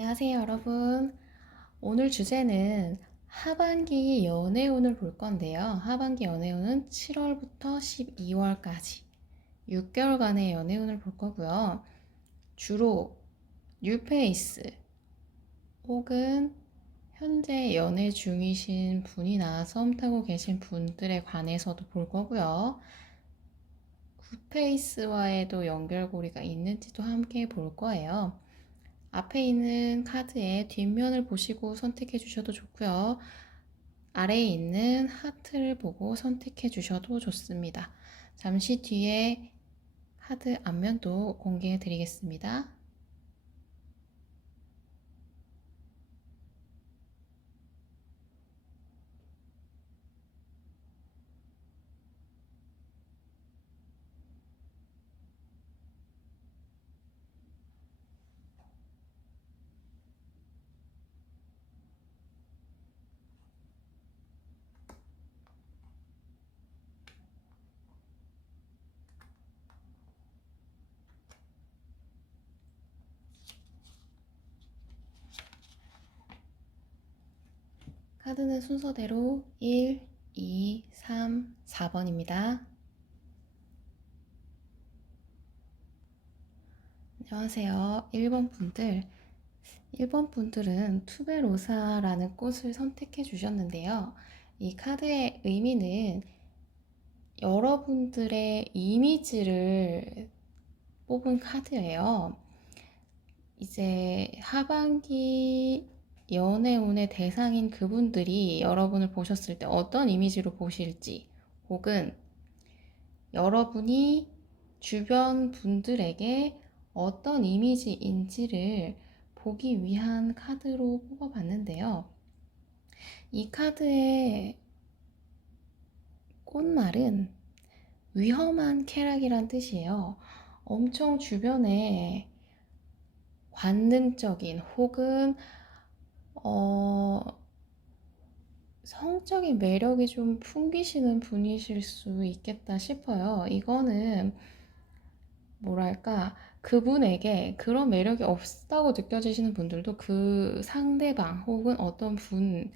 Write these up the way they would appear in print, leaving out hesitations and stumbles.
안녕하세요, 여러분. 오늘 주제는 하반기 연애운을 볼 건데요. 하반기 연애운은 7월부터 12월까지 6개월간의 연애운을 볼 거고요. 주로 뉴페이스 혹은 현재 연애 중이신 분이나 썸 타고 계신 분들에 관해서도 볼 거고요. 굿페이스와에도 연결고리가 있는지도 함께 볼 거예요. 앞에 있는 카드의 뒷면을 보시고 선택해 주셔도 좋고요. 아래에 있는 하트를 보고 선택해 주셔도 좋습니다. 잠시 뒤에 카드 앞면도 공개해 드리겠습니다. 카드는 순서대로 1, 2, 3, 4번입니다. 안녕하세요. 1번 분들. 1번 분들은 투베로사라는 꽃을 선택해 주셨는데요. 이 카드의 의미는 여러분들의 이미지를 뽑은 카드예요. 이제 하반기 연애운의 대상인 그분들이 여러분을 보셨을 때 어떤 이미지로 보실지, 혹은 여러분이 주변 분들에게 어떤 이미지인지를 보기 위한 카드로 뽑아봤는데요. 이 카드의 꽃말은 위험한 쾌락이란 뜻이에요. 엄청 주변에 관능적인 혹은 성적인 매력이 좀 풍기시는 분이실 수 있겠다 싶어요. 이거는 뭐랄까, 그분에게 그런 매력이 없다고 느껴지시는 분들도 그 상대방 혹은 어떤 분,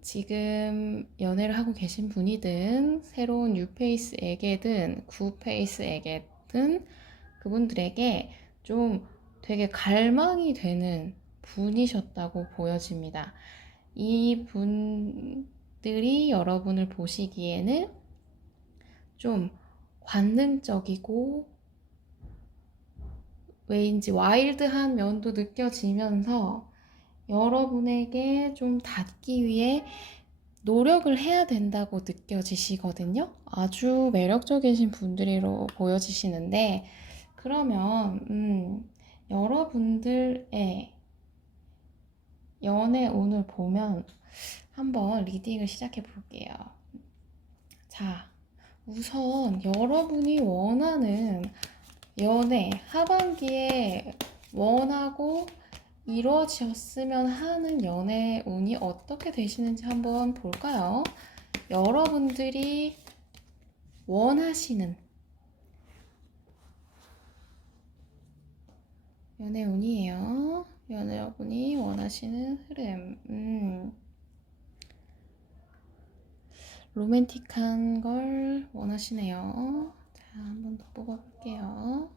지금 연애를 하고 계신 분이든 새로운 뉴페이스에게든 구페이스에게든 그분들에게 좀 되게 갈망이 되는 분이셨다고 보여집니다. 이 분들이 여러분을 보시기에는 좀 관능적이고 왜인지 와일드한 면도 느껴지면서 여러분에게 좀 닿기 위해 노력을 해야 된다고 느껴지시거든요. 아주 매력적이신 분들로 보여지시는데, 그러면 여러분들의 연애 운을 보면 한번 리딩을 시작해 볼게요. 자, 우선 여러분이 원하는 연애, 하반기에 원하고 이루어졌으면 하는 연애 운이 어떻게 되시는지 한번 볼까요? 여러분들이 원하시는 연애 운이에요. 여러분이 원하시는 흐름. 로맨틱한 걸 원하시네요. 자, 한 번 더 뽑아볼게요.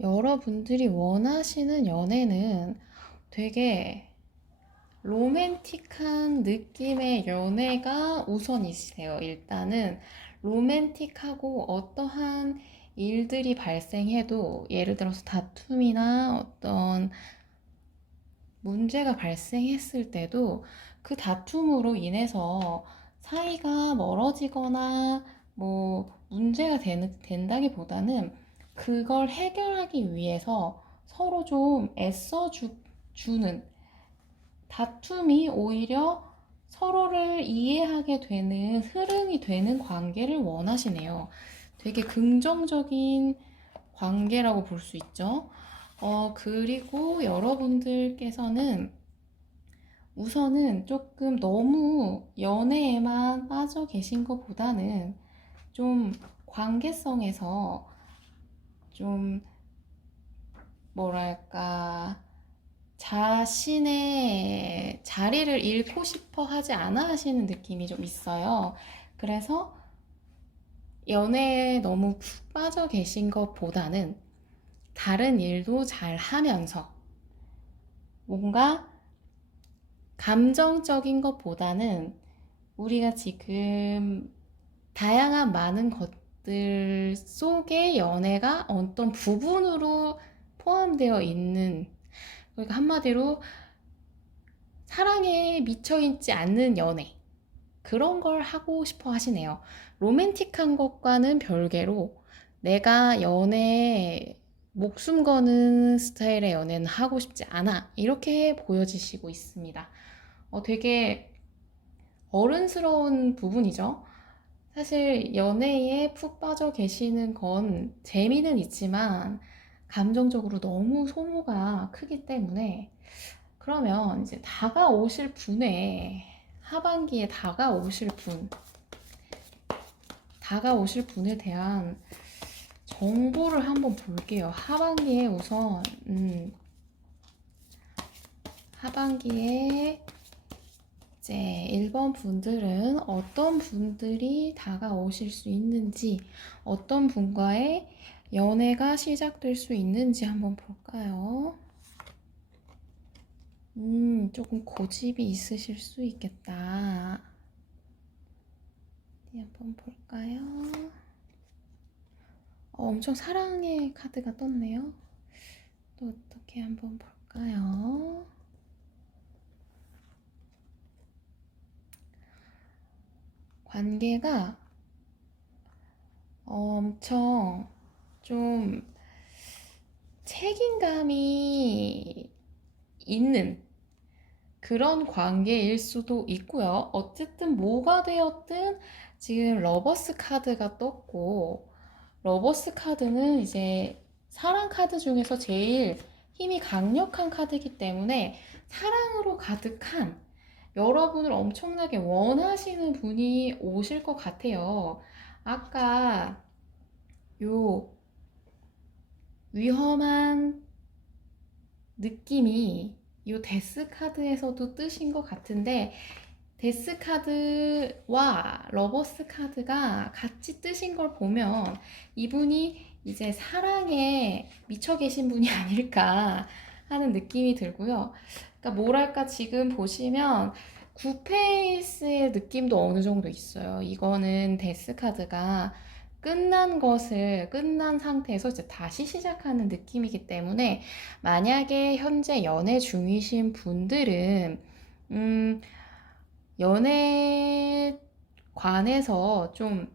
여러분들이 원하시는 연애는 되게 로맨틱한 느낌의 연애가 우선이세요. 일단은 로맨틱하고 어떠한 일들이 발생해도, 예를 들어서 다툼이나 어떤 문제가 발생했을 때도 그 다툼으로 인해서 사이가 멀어지거나 뭐 문제가 된다기보다는 그걸 해결하기 위해서 서로 좀 주는, 다툼이 오히려 서로를 이해하게 되는 흐름이 되는 관계를 원하시네요. 되게 긍정적인 관계라고 볼 수 있죠. 그리고 여러분들께서는 우선은 조금 너무 연애에만 빠져 계신 것보다는 좀 관계성에서 좀 뭐랄까 자신의 자리를 잃고 싶어 하지 않아 하시는 느낌이 좀 있어요. 그래서 연애에 너무 푹 빠져 계신 것보다는 다른 일도 잘 하면서 뭔가 감정적인 것보다는 우리가 지금 다양한 많은 것들 속에 연애가 어떤 부분으로 포함되어 있는, 그러니까 한마디로 사랑에 미쳐있지 않는 연애, 그런 걸 하고 싶어 하시네요. 로맨틱한 것과는 별개로 내가 연애에 목숨 거는 스타일의 연애는 하고 싶지 않아, 이렇게 보여지시고 있습니다. 되게 어른스러운 부분이죠. 사실 연애에 푹 빠져 계시는 건 재미는 있지만 감정적으로 너무 소모가 크기 때문에, 그러면 이제 다가오실 분에 하반기에 다가오실 분에 대한 정보를 한번 볼게요. 하반기에 우선 하반기에 이제 1번 분들은 어떤 분들이 다가오실 수 있는지, 어떤 분과의 연애가 시작될 수 있는지 한번 볼까요? 조금 고집이 있으실 수 있겠다. 어디 한번 볼까요? 엄청 사랑의 카드가 떴네요. 또 어떻게 한번 볼까요? 관계가 엄청 좀 책임감이 있는 그런 관계일 수도 있고요. 어쨌든 뭐가 되었든 지금 러버스 카드가 떴고, 러버스 카드는 이제 사랑 카드 중에서 제일 힘이 강력한 카드이기 때문에 사랑으로 가득한, 여러분을 엄청나게 원하시는 분이 오실 것 같아요. 아까 요 위험한 느낌이 요 데스 카드에서도 뜨신 것 같은데, 데스 카드와 러버스 카드가 같이 뜨신 걸 보면 이분이 이제 사랑에 미쳐 계신 분이 아닐까 하는 느낌이 들고요. 그러니까 뭐랄까, 지금 보시면 구페이스의 느낌도 어느 정도 있어요. 이거는 데스 카드가 끝난 상태에서 이제 다시 시작하는 느낌이기 때문에, 만약에 현재 연애 중이신 분들은 연애에 관해서 좀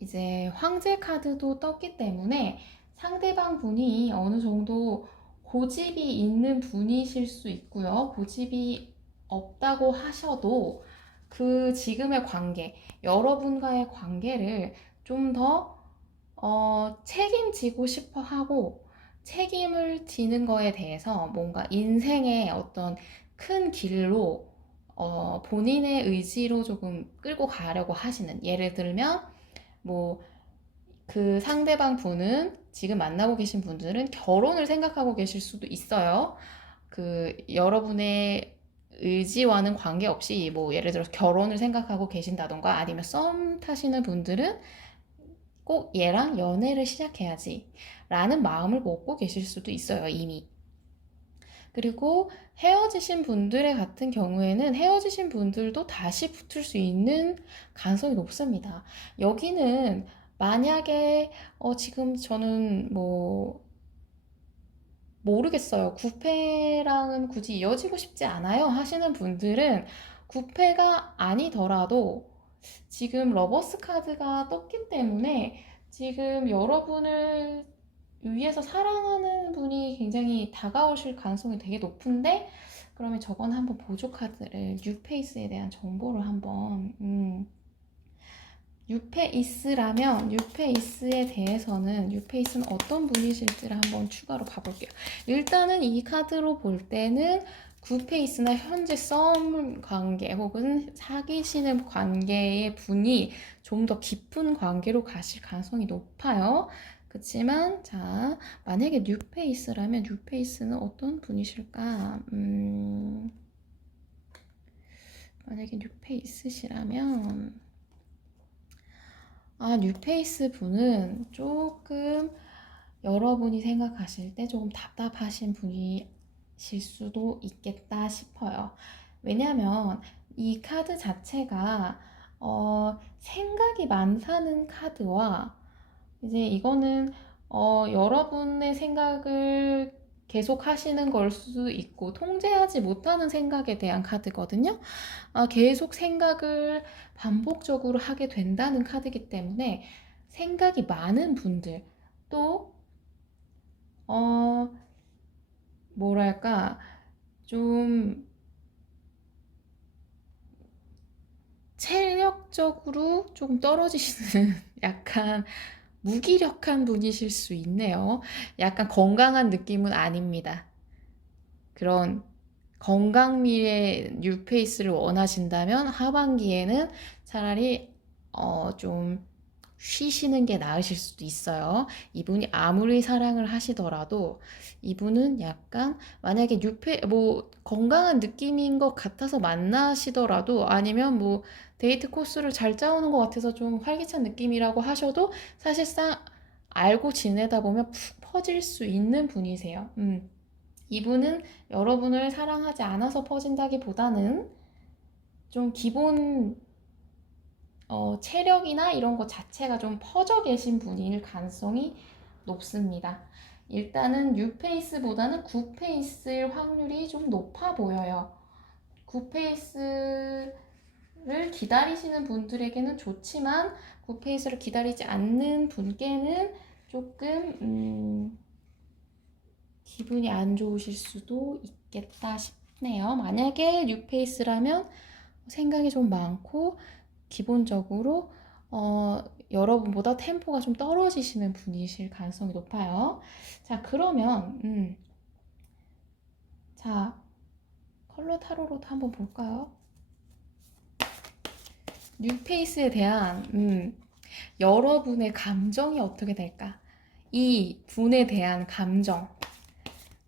이제 황제 카드도 떴기 때문에 상대방 분이 어느 정도 고집이 있는 분이실 수 있고요. 고집이 없다고 하셔도 그 지금의 관계, 여러분과의 관계를 좀 더 책임지고 싶어 하고, 책임을 지는 거에 대해서 뭔가 인생의 어떤 큰 길로 본인의 의지로 조금 끌고 가려고 하시는, 예를 들면 뭐 그 상대방 분은, 지금 만나고 계신 분들은 결혼을 생각하고 계실 수도 있어요. 그 여러분의 의지와는 관계없이 뭐 예를 들어서 결혼을 생각하고 계신다던가, 아니면 썸 타시는 분들은 꼭 얘랑 연애를 시작해야지 라는 마음을 먹고 계실 수도 있어요, 이미. 그리고 헤어지신 분들의 같은 경우에는 헤어지신 분들도 다시 붙을 수 있는 가능성이 높습니다. 여기는 만약에 지금 저는 뭐 모르겠어요. 구패랑은 굳이 이어지고 싶지 않아요 하시는 분들은, 구패가 아니더라도 지금 러버스 카드가 떴기 때문에 지금 여러분을 위해서 사랑하는 분이 굉장히 다가오실 가능성이 되게 높은데, 그러면 저건 한번 보조 카드를, 뉴페이스에 대한 정보를 한번 뉴페이스라면 뉴페이스에 대해서는, 뉴페이스는 어떤 분이실지를 한번 추가로 봐볼게요. 일단은 이 카드로 볼 때는 굿페이스나 현재 썸 관계 혹은 사귀시는 관계의 분이 좀 더 깊은 관계로 가실 가능성이 높아요. 그렇지만 자, 만약에 뉴페이스라면 뉴페이스는 어떤 분이실까? 만약에 뉴페이스시라면 뉴페이스 분은 조금 여러분이 생각하실 때 조금 답답하신 분이실 수도 있겠다 싶어요. 왜냐하면 이 카드 자체가 생각이 많다는 카드와 이제 이거는 여러분의 생각을 계속 하시는 걸 수도 있고 통제하지 못하는 생각에 대한 카드거든요. 계속 생각을 반복적으로 하게 된다는 카드이기 때문에 생각이 많은 분들 또 뭐랄까 좀 체력적으로 조금 떨어지시는 약간 무기력한 분이실 수 있네요. 약간 건강한 느낌은 아닙니다. 그런 건강미의 뉴페이스를 원하신다면 하반기에는 차라리 좀 쉬시는 게 나으실 수도 있어요. 이분이 아무리 사랑을 하시더라도 이분은 약간 만약에 뭐 건강한 느낌인 것 같아서 만나시더라도 아니면 뭐 데이트 코스를 잘 짜오는 것 같아서 좀 활기찬 느낌이라고 하셔도 사실상 알고 지내다 보면 푹 퍼질 수 있는 분이세요. 이분은 여러분을 사랑하지 않아서 퍼진다기보다는 좀 기본 체력이나 이런 것 자체가 좀 퍼져 계신 분일 가능성이 높습니다. 일단은 뉴페이스보다는 굿페이스일 확률이 좀 높아 보여요. 굿페이스를 기다리시는 분들에게는 좋지만 굿페이스를 기다리지 않는 분께는 조금 기분이 안 좋으실 수도 있겠다 싶네요. 만약에 뉴페이스라면 생각이 좀 많고 기본적으로 여러분보다 템포가 좀 떨어지시는 분이실 가능성이 높아요. 자, 그러면 자, 컬러 타로로도 한번 볼까요? 뉴페이스에 대한 여러분의 감정이 어떻게 될까? 이 분에 대한 감정.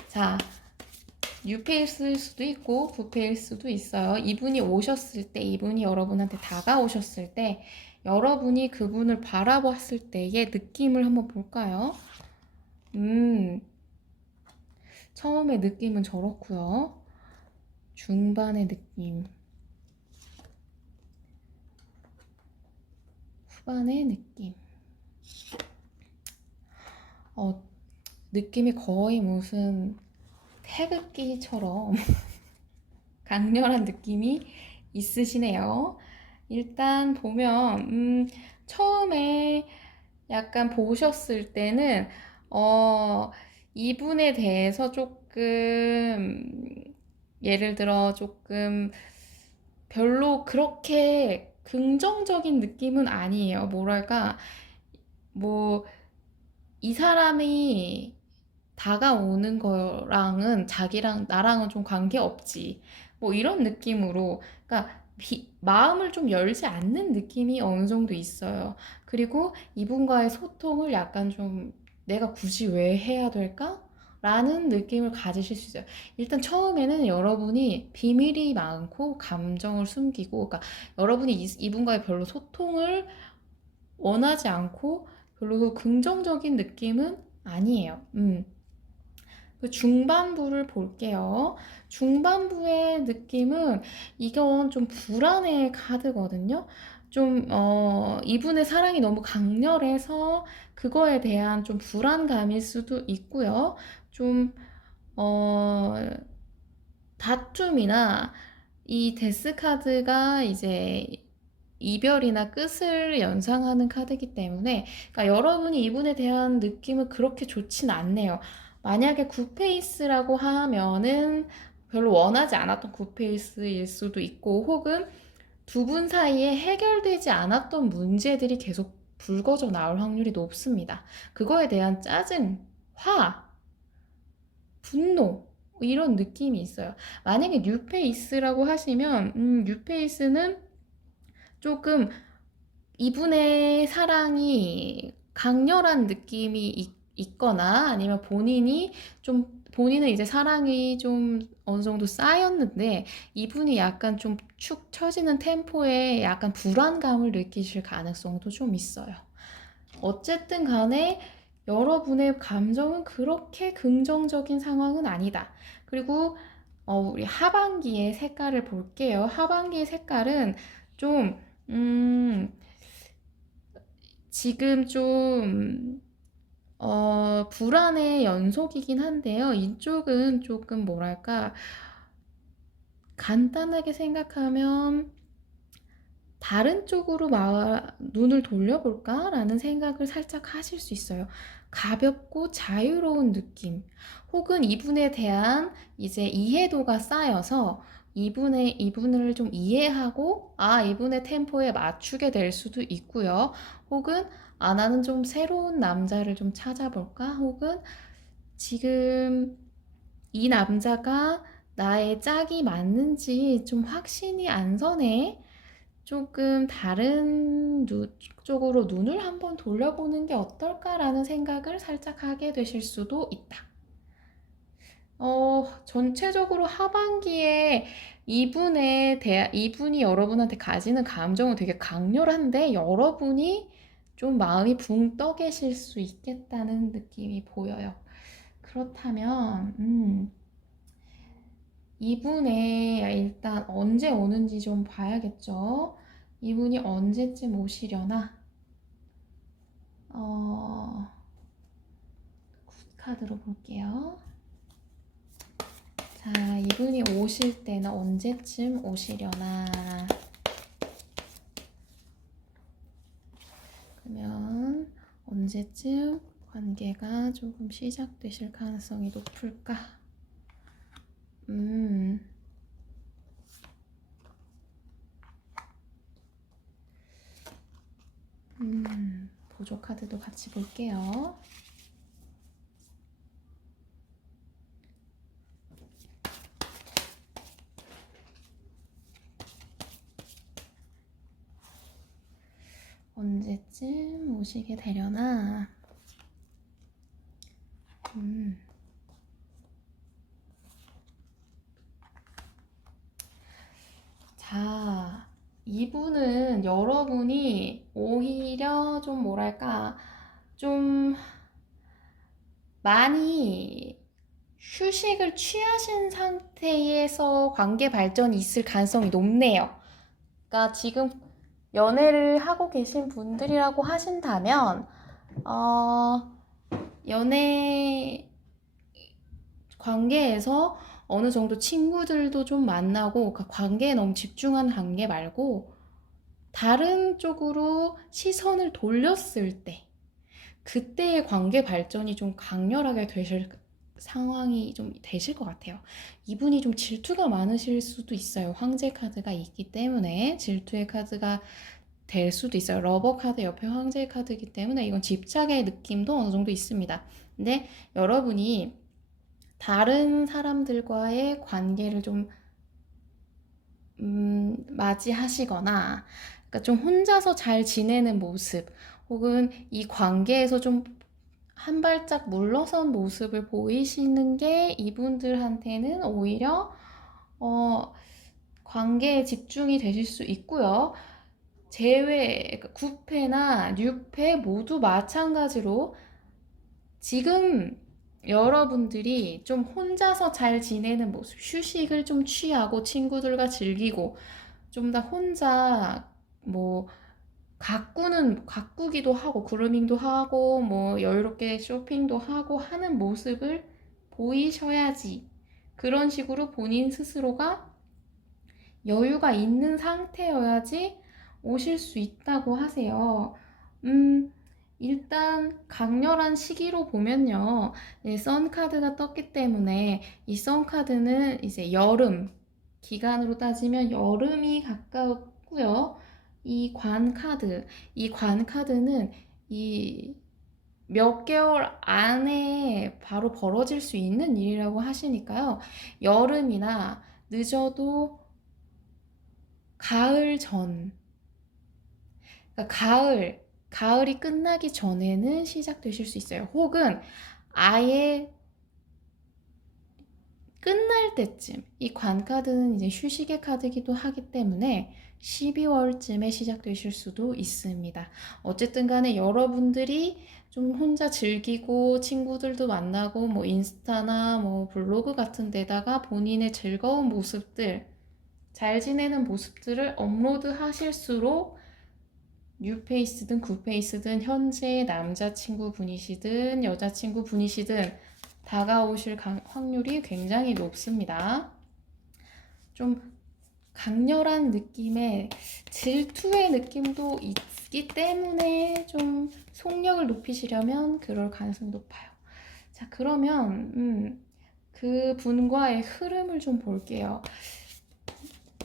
자, 뉴페이스일 수도 있고 굿페이일 수도 있어요. 이분이 오셨을 때, 이분이 여러분한테 다가오셨을 때 여러분이 그분을 바라봤을 때의 느낌을 한번 볼까요? 처음의 느낌은 저렇고요. 중반의 느낌, 후반의 느낌. 느낌이 거의 무슨 태극기처럼 강렬한 느낌이 있으시네요. 일단 보면 처음에 약간 보셨을 때는 이분에 대해서 조금 예를 들어 조금 별로 그렇게 긍정적인 느낌은 아니에요. 뭐랄까 뭐 이 사람이 다가오는 거랑은 자기랑 나랑은 좀 관계없지. 뭐 이런 느낌으로 그러니까 마음을 좀 열지 않는 느낌이 어느 정도 있어요. 그리고 이분과의 소통을 약간 좀 내가 굳이 왜 해야 될까? 라는 느낌을 가지실 수 있어요. 일단 처음에는 여러분이 비밀이 많고 감정을 숨기고 그러니까 여러분이 이분과의 별로 소통을 원하지 않고 별로 긍정적인 느낌은 아니에요. 그 중반부를 볼게요. 중반부의 느낌은 이건 좀 불안의 카드거든요. 좀 이분의 사랑이 너무 강렬해서 그거에 대한 좀 불안감일 수도 있고요. 좀 다툼이나 이 데스 카드가 이제 이별이나 끝을 연상하는 카드이기 때문에 그러니까 여러분이 이분에 대한 느낌은 그렇게 좋진 않네요. 만약에 굿페이스라고 하면은 별로 원하지 않았던 굿페이스일 수도 있고 혹은 두 분 사이에 해결되지 않았던 문제들이 계속 불거져 나올 확률이 높습니다. 그거에 대한 짜증, 화, 분노 이런 느낌이 있어요. 만약에 뉴페이스라고 하시면 뉴페이스는 조금 이분의 사랑이 강렬한 느낌이 있거나 아니면 본인은 이제 사랑이 좀 어느 정도 쌓였는데 이분이 약간 좀 축 처지는 템포에 약간 불안감을 느끼실 가능성도 좀 있어요. 어쨌든 간에 여러분의 감정은 그렇게 긍정적인 상황은 아니다. 그리고 우리 하반기의 색깔을 볼게요. 하반기의 색깔은 좀 지금 좀 불안의 연속이긴 한데요. 이쪽은 조금 뭐랄까 간단하게 생각하면 다른 쪽으로 눈을 돌려볼까? 라는 생각을 살짝 하실 수 있어요. 가볍고 자유로운 느낌. 혹은 이분에 대한 이제 이해도가 쌓여서 이분을 좀 이해하고, 이분의 템포에 맞추게 될 수도 있고요. 혹은, 나는 좀 새로운 남자를 좀 찾아볼까? 혹은, 지금 이 남자가 나의 짝이 맞는지 좀 확신이 안 서네? 조금 다른 쪽으로 눈을 한번 돌려보는 게 어떨까라는 생각을 살짝 하게 되실 수도 있다. 전체적으로 하반기에 이분이 여러분한테 가지는 감정은 되게 강렬한데 여러분이 좀 마음이 붕 떠 계실 수 있겠다는 느낌이 보여요. 그렇다면, 이분의 일단 언제 오는지 좀 봐야겠죠. 이분이 언제쯤 오시려나? 굿카드로 볼게요. 자, 이분이 오실 때는 언제쯤 오시려나? 그러면 언제쯤 관계가 조금 시작되실 가능성이 높을까? 보조 카드도 같이 볼게요. 언제쯤 오시게 되려나? 자, 이분은 여러분이 오히려 좀 뭐랄까, 좀 많이 휴식을 취하신 상태에서 관계 발전이 있을 가능성이 높네요. 그러니까 지금 연애를 하고 계신 분들이라고 하신다면, 연애 관계에서 어느 정도 친구들도 좀 만나고, 그러니까 관계에 너무 집중한 관계 말고, 다른 쪽으로 시선을 돌렸을 때, 그때의 관계 발전이 좀 강렬하게 되실 상황이 좀 되실 것 같아요. 이분이 좀 질투가 많으실 수도 있어요. 황제 카드가 있기 때문에 질투의 카드가 될 수도 있어요. 러버 카드 옆에 황제 카드이기 때문에 이건 집착의 느낌도 어느 정도 있습니다. 근데 여러분이 다른 사람들과의 관계를 좀 맞이하시거나 그러니까 좀 혼자서 잘 지내는 모습 혹은 이 관계에서 좀 한 발짝 물러선 모습을 보이시는 게 이분들한테는 오히려 관계에 집중이 되실 수 있고요. 그러니까 9패나 6패 모두 마찬가지로 지금 여러분들이 좀 혼자서 잘 지내는 모습, 휴식을 좀 취하고 친구들과 즐기고 좀 더 혼자 뭐 가꾸기도 하고 그루밍도 하고 뭐 여유롭게 쇼핑도 하고 하는 모습을 보이셔야지 그런 식으로 본인 스스로가 여유가 있는 상태여야지 오실 수 있다고 하세요. 일단 강렬한 시기로 보면요. 선 카드가 떴기 때문에 이 선 카드는 이제 여름 기간으로 따지면 여름이 가깝고요. 이 관 카드는 이 몇 개월 안에 바로 벌어질 수 있는 일이라고 하시니까요. 여름이나 늦어도 가을 전, 그러니까 가을이 끝나기 전에는 시작되실 수 있어요. 혹은 아예 끝날 때쯤, 이 관카드는 이제 휴식의 카드이기도 하기 때문에 12월쯤에 시작되실 수도 있습니다. 어쨌든 간에 여러분들이 좀 혼자 즐기고 친구들도 만나고 뭐 인스타나 뭐 블로그 같은 데다가 본인의 즐거운 모습들, 잘 지내는 모습들을 업로드 하실수록 뉴페이스든 구페이스든 현재 남자친구 분이시든 여자친구 분이시든 다가오실 확률이 굉장히 높습니다. 좀 강렬한 느낌의 질투의 느낌도 있기 때문에 좀 속력을 높이시려면 그럴 가능성이 높아요. 자, 그러면 그 분과의 흐름을 좀 볼게요.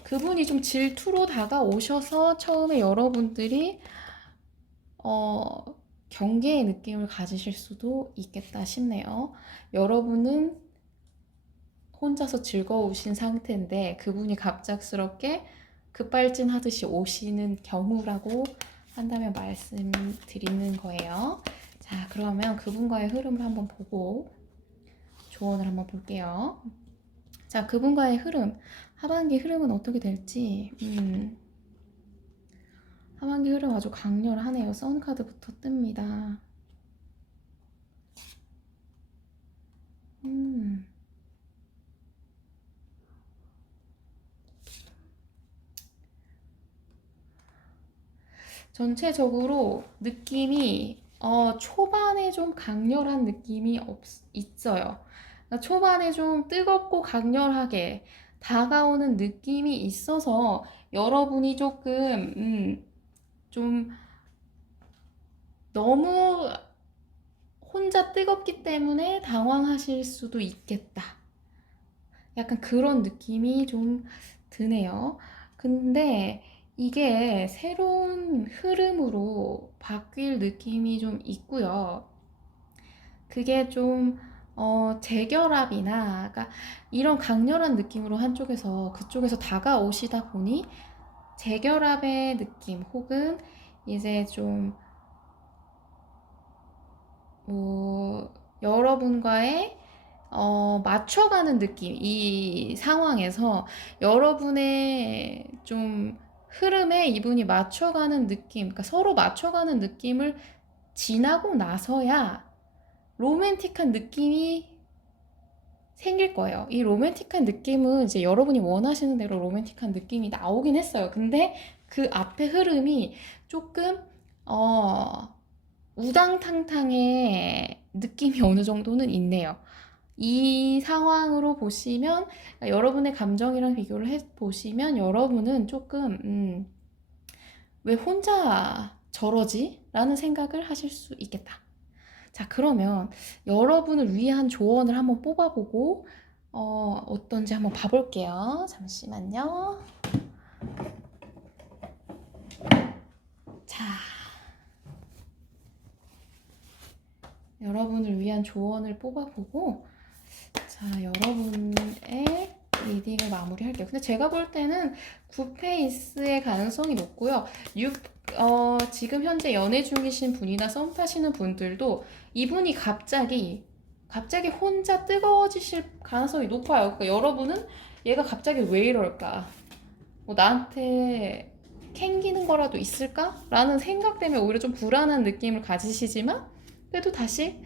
그분이 좀 질투로 다가오셔서 처음에 여러분들이 경계의 느낌을 가지실 수도 있겠다 싶네요. 여러분은 혼자서 즐거우신 상태인데 그분이 갑작스럽게 급발진하듯이 오시는 경우라고 한다면 말씀드리는 거예요. 자, 그러면 그분과의 흐름을 한번 보고 조언을 한번 볼게요. 자, 그분과의 흐름, 하반기 흐름은 어떻게 될지. 하반기 흐름 아주 강렬하네요. 선카드부터 뜹니다. 전체적으로 느낌이 초반에 좀 강렬한 느낌이 있어요. 그러니까 초반에 좀 뜨겁고 강렬하게 다가오는 느낌이 있어서 여러분이 조금 좀 너무 혼자 뜨겁기 때문에 당황하실 수도 있겠다. 약간 그런 느낌이 좀 드네요. 근데 이게 새로운 흐름으로 바뀔 느낌이 좀 있고요. 그게 좀 재결합이나 그러니까 이런 강렬한 느낌으로 한쪽에서 그쪽에서 다가오시다 보니 재결합의 느낌 혹은 이제 좀 여러분과의 맞춰가는 느낌, 이 상황에서 여러분의 좀 흐름에 이분이 맞춰가는 느낌, 그러니까 서로 맞춰가는 느낌을 지나고 나서야 로맨틱한 느낌이 생길 거예요. 이 로맨틱한 느낌은 이제 여러분이 원하시는 대로 로맨틱한 느낌이 나오긴 했어요. 근데 그 앞에 흐름이 조금, 우당탕탕의 느낌이 어느 정도는 있네요. 이 상황으로 보시면 여러분의 감정이랑 비교를 해보시면 여러분은 조금 왜 혼자 저러지? 라는 생각을 하실 수 있겠다. 자, 그러면 여러분을 위한 조언을 한번 뽑아보고 어떤지 한번 봐볼게요. 잠시만요. 자, 여러분을 위한 조언을 뽑아보고 자, 여러분의 리딩을 마무리할게요. 근데 제가 볼 때는 9페이스의 가능성이 높고요. 지금 현재 연애 중이신 분이나 썸 타시는 분들도 이분이 갑자기 혼자 뜨거워지실 가능성이 높아요. 그러니까 여러분은 얘가 갑자기 왜 이럴까? 뭐 나한테 캥기는 거라도 있을까? 라는 생각 때문에 오히려 좀 불안한 느낌을 가지시지만 그래도 다시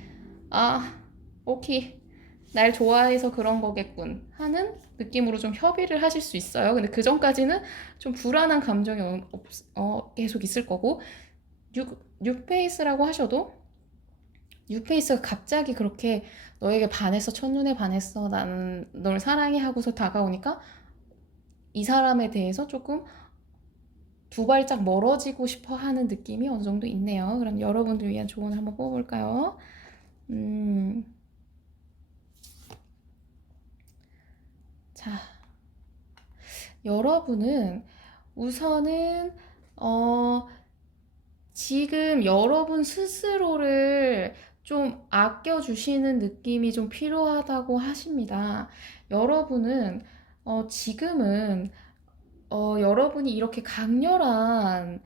오케이. 날 좋아해서 그런 거겠군 하는 느낌으로 좀 협의를 하실 수 있어요. 근데 그 전까지는 좀 불안한 감정이 계속 있을 거고 뉴페이스라고 하셔도 뉴페이스가 갑자기 그렇게 너에게 반했어, 첫눈에 반했어, 나는 널 사랑해 하고서 다가오니까 이 사람에 대해서 조금 두 발짝 멀어지고 싶어 하는 느낌이 어느 정도 있네요. 그럼 여러분들 위한 조언을 한번 뽑아볼까요? 자, 여러분은 우선은 지금 여러분 스스로를 좀 아껴주시는 느낌이 좀 필요하다고 하십니다. 여러분은 지금은 여러분이 이렇게 강렬한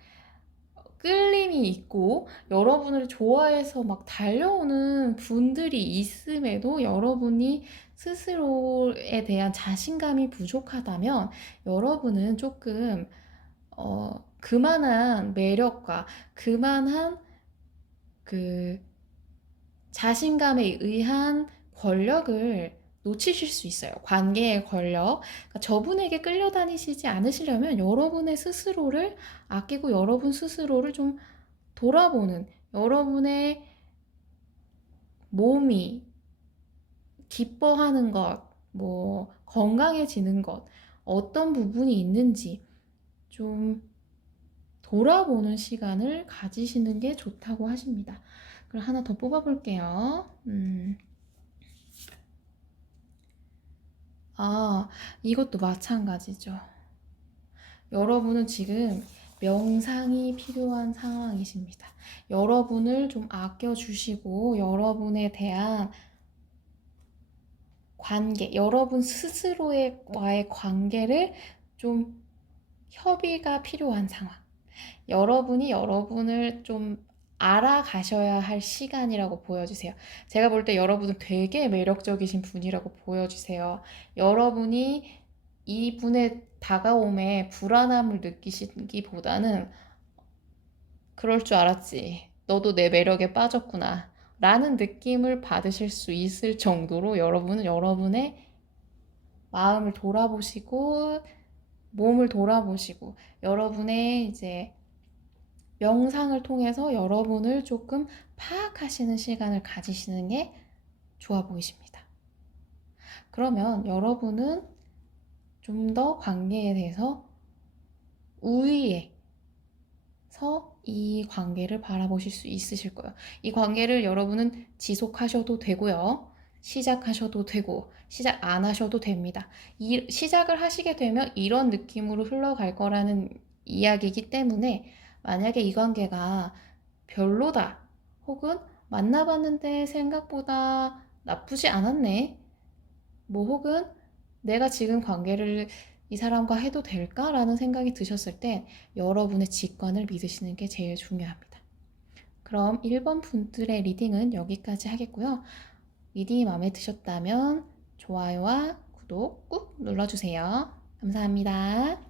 끌림이 있고 여러분을 좋아해서 막 달려오는 분들이 있음에도 여러분이 스스로에 대한 자신감이 부족하다면 여러분은 조금 그만한 매력과 그만한 그 자신감에 의한 권력을 놓치실 수 있어요. 관계의 권력. 그러니까 저분에게 끌려다니시지 않으시려면 여러분의 스스로를 아끼고 여러분 스스로를 좀 돌아보는, 여러분의 몸이 기뻐하는 것, 뭐 건강해지는 것, 어떤 부분이 있는지 좀 돌아보는 시간을 가지시는 게 좋다고 하십니다. 그럼 하나 더 뽑아볼게요. 이것도 마찬가지죠. 여러분은 지금 명상이 필요한 상황이십니다. 여러분을 좀 아껴주시고 여러분에 대한 관계, 여러분 스스로와의 관계를 좀 협의가 필요한 상황. 여러분이 여러분을 좀 알아가셔야 할 시간이라고 보여주세요. 제가 볼 때 여러분은 되게 매력적이신 분이라고 보여주세요. 여러분이 이분의 다가옴에 불안함을 느끼시기보다는 그럴 줄 알았지. 너도 내 매력에 빠졌구나. 라는 느낌을 받으실 수 있을 정도로 여러분은 여러분의 마음을 돌아보시고 몸을 돌아보시고 여러분의 이제 명상을 통해서 여러분을 조금 파악하시는 시간을 가지시는 게 좋아 보이십니다. 그러면 여러분은 좀 더 관계에 대해서 우위에서 이 관계를 바라보실 수 있으실 거예요. 이 관계를 여러분은 지속하셔도 되고요. 시작하셔도 되고 시작 안 하셔도 됩니다. 시작을 하시게 되면 이런 느낌으로 흘러갈 거라는 이야기이기 때문에 만약에 이 관계가 별로다 혹은 만나봤는데 생각보다 나쁘지 않았네 뭐 혹은 내가 지금 관계를 이 사람과 해도 될까라는 생각이 드셨을 땐 여러분의 직관을 믿으시는 게 제일 중요합니다. 그럼 1번 분들의 리딩은 여기까지 하겠고요. 리딩이 마음에 드셨다면 좋아요와 구독 꾹 눌러주세요. 감사합니다.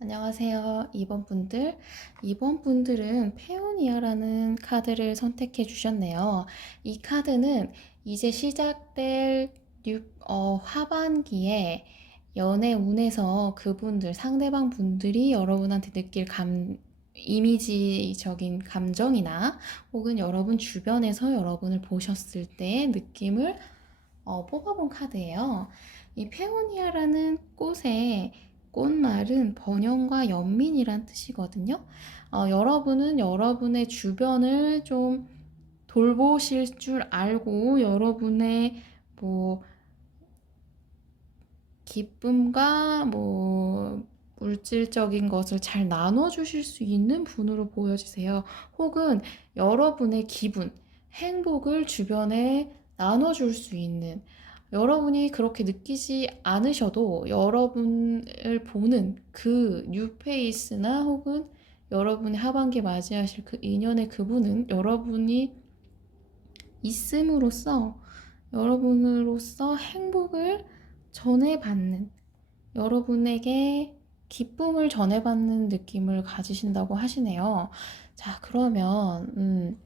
안녕하세요. 2번 분들. 2번 분들은 페오니아라는 카드를 선택해 주셨네요. 이 카드는 이제 시작될 하반기에 연애 운에서 그분들, 상대방 분들이 여러분한테 느낄 이미지적인 감정이나 혹은 여러분 주변에서 여러분을 보셨을 때의 느낌을 뽑아본 카드예요. 이 페오니아라는 꽃의 꽃말은 번영과 연민이란 뜻이거든요. 여러분은 여러분의 주변을 좀 돌보실 줄 알고 여러분의 뭐 기쁨과 뭐 물질적인 것을 잘 나눠주실 수 있는 분으로 보여지세요. 혹은 여러분의 기분, 행복을 주변에 나눠줄 수 있는 여러분이 그렇게 느끼지 않으셔도 여러분을 보는 그 뉴페이스나 혹은 여러분의 하반기 맞이하실 그 인연의 그분은 여러분이 있음으로써 여러분으로서 행복을 전해받는 여러분에게 기쁨을 전해받는 느낌을 가지신다고 하시네요. 자, 그러면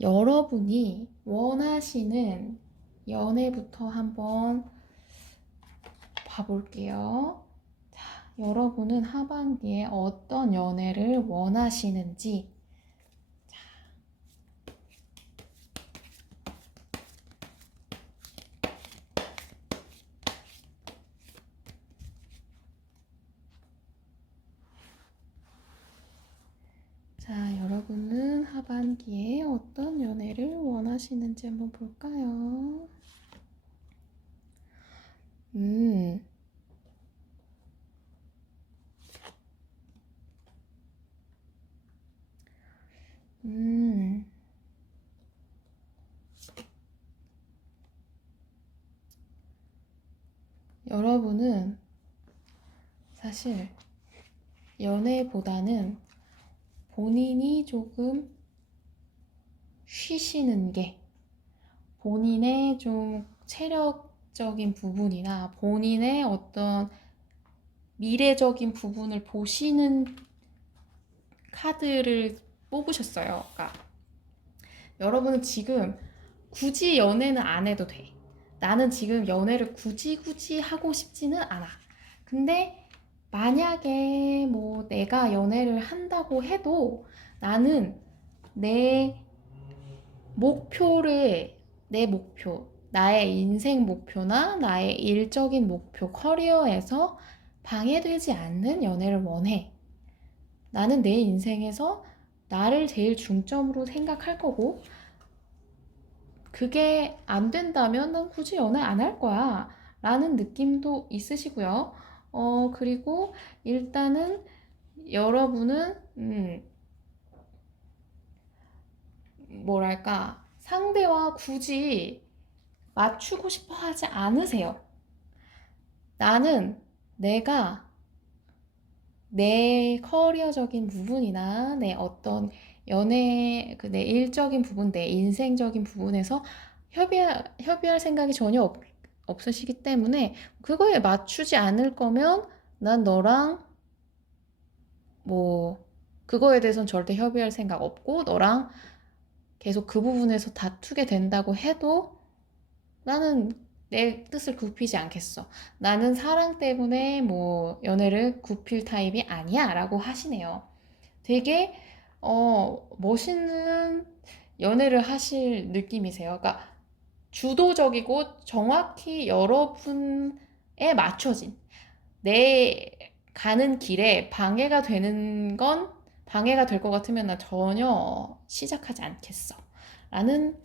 여러분이 원하시는 연애부터 한번 봐볼게요. 자, 여러분은 하반기에 어떤 연애를 원하시는지 자, 여러분은 하반기에 어떤 연애를 원하시는지 한번 볼까요? 여러분은 사실 연애보다는 본인이 조금 쉬시는 게, 본인의 좀 체력적인 부분이나 본인의 어떤 미래적인 부분을 보시는 카드를 뽑으셨어요. 그러니까 여러분은 지금 굳이 연애는 안 해도 돼. 나는 지금 연애를 굳이 하고 싶지는 않아. 근데 만약에 뭐 내가 연애를 한다고 해도 나는 내 내 목표, 나의 인생 목표나 나의 일적인 목표, 커리어에서 방해되지 않는 연애를 원해. 나는 내 인생에서 나를 제일 중점으로 생각할 거고, 그게 안 된다면 난 굳이 연애 안 할 거야. 라는 느낌도 있으시고요. 그리고 일단은 여러분은, 뭐랄까, 상대와 굳이 맞추고 싶어 하지 않으세요. 나는 내가 내 커리어적인 부분이나 내 어떤 내 일적인 부분, 내 인생적인 부분에서 협의할 생각이 전혀 없으시기 때문에 그거에 맞추지 않을 거면 난 너랑 뭐 그거에 대해서는 절대 협의할 생각 없고 너랑 계속 그 부분에서 다투게 된다고 해도 나는 내 뜻을 굽히지 않겠어. 나는 사랑 때문에 뭐 연애를 굽힐 타입이 아니야 라고 하시네요. 되게 멋있는 연애를 하실 느낌이세요. 그러니까 주도적이고 정확히 여러분에 맞춰진, 내 가는 길에 방해가 될 것 같으면 나 전혀 시작하지 않겠어 라는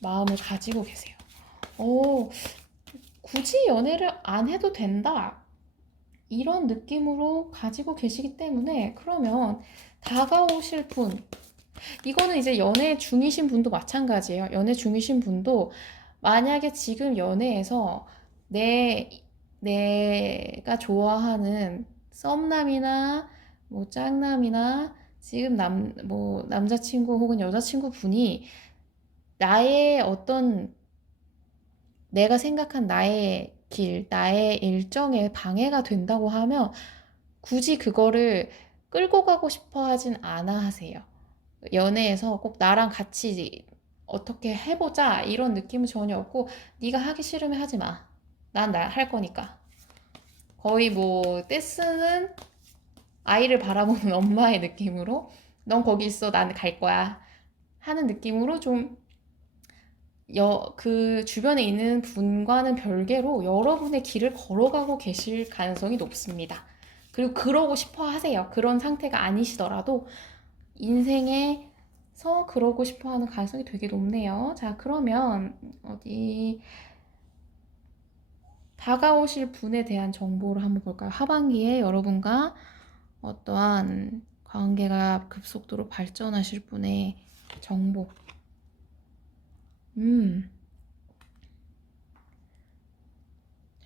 마음을 가지고 계세요. 굳이 연애를 안 해도 된다 이런 느낌으로 가지고 계시기 때문에, 그러면 다가오실 분, 이거는 이제 연애 중이신 분도 마찬가지예요. 연애 중이신 분도 만약에 지금 연애에서 내가 좋아하는 썸남이나 뭐 짝남이나 지금 남자친구 혹은 여자친구 분이 나의 어떤 내가 생각한 나의 길, 나의 일정에 방해가 된다고 하면 굳이 그거를 끌고 가고 싶어 하진 않아 하세요. 연애에서 꼭 나랑 같이 어떻게 해보자 이런 느낌은 전혀 없고, 네가 하기 싫으면 하지 마. 난 할 거니까. 거의 뭐 떼쓰는 아이를 바라보는 엄마의 느낌으로 넌 거기 있어, 나는 갈 거야 하는 느낌으로 좀 그 주변에 있는 분과는 별개로 여러분의 길을 걸어가고 계실 가능성이 높습니다. 그리고 그러고 싶어 하세요. 그런 상태가 아니시더라도 인생에서 그러고 싶어 하는 가능성이 되게 높네요. 자, 그러면 다가오실 분에 대한 정보를 한번 볼까요? 하반기에 여러분과 어떠한 관계가 급속도로 발전하실 분의 정보.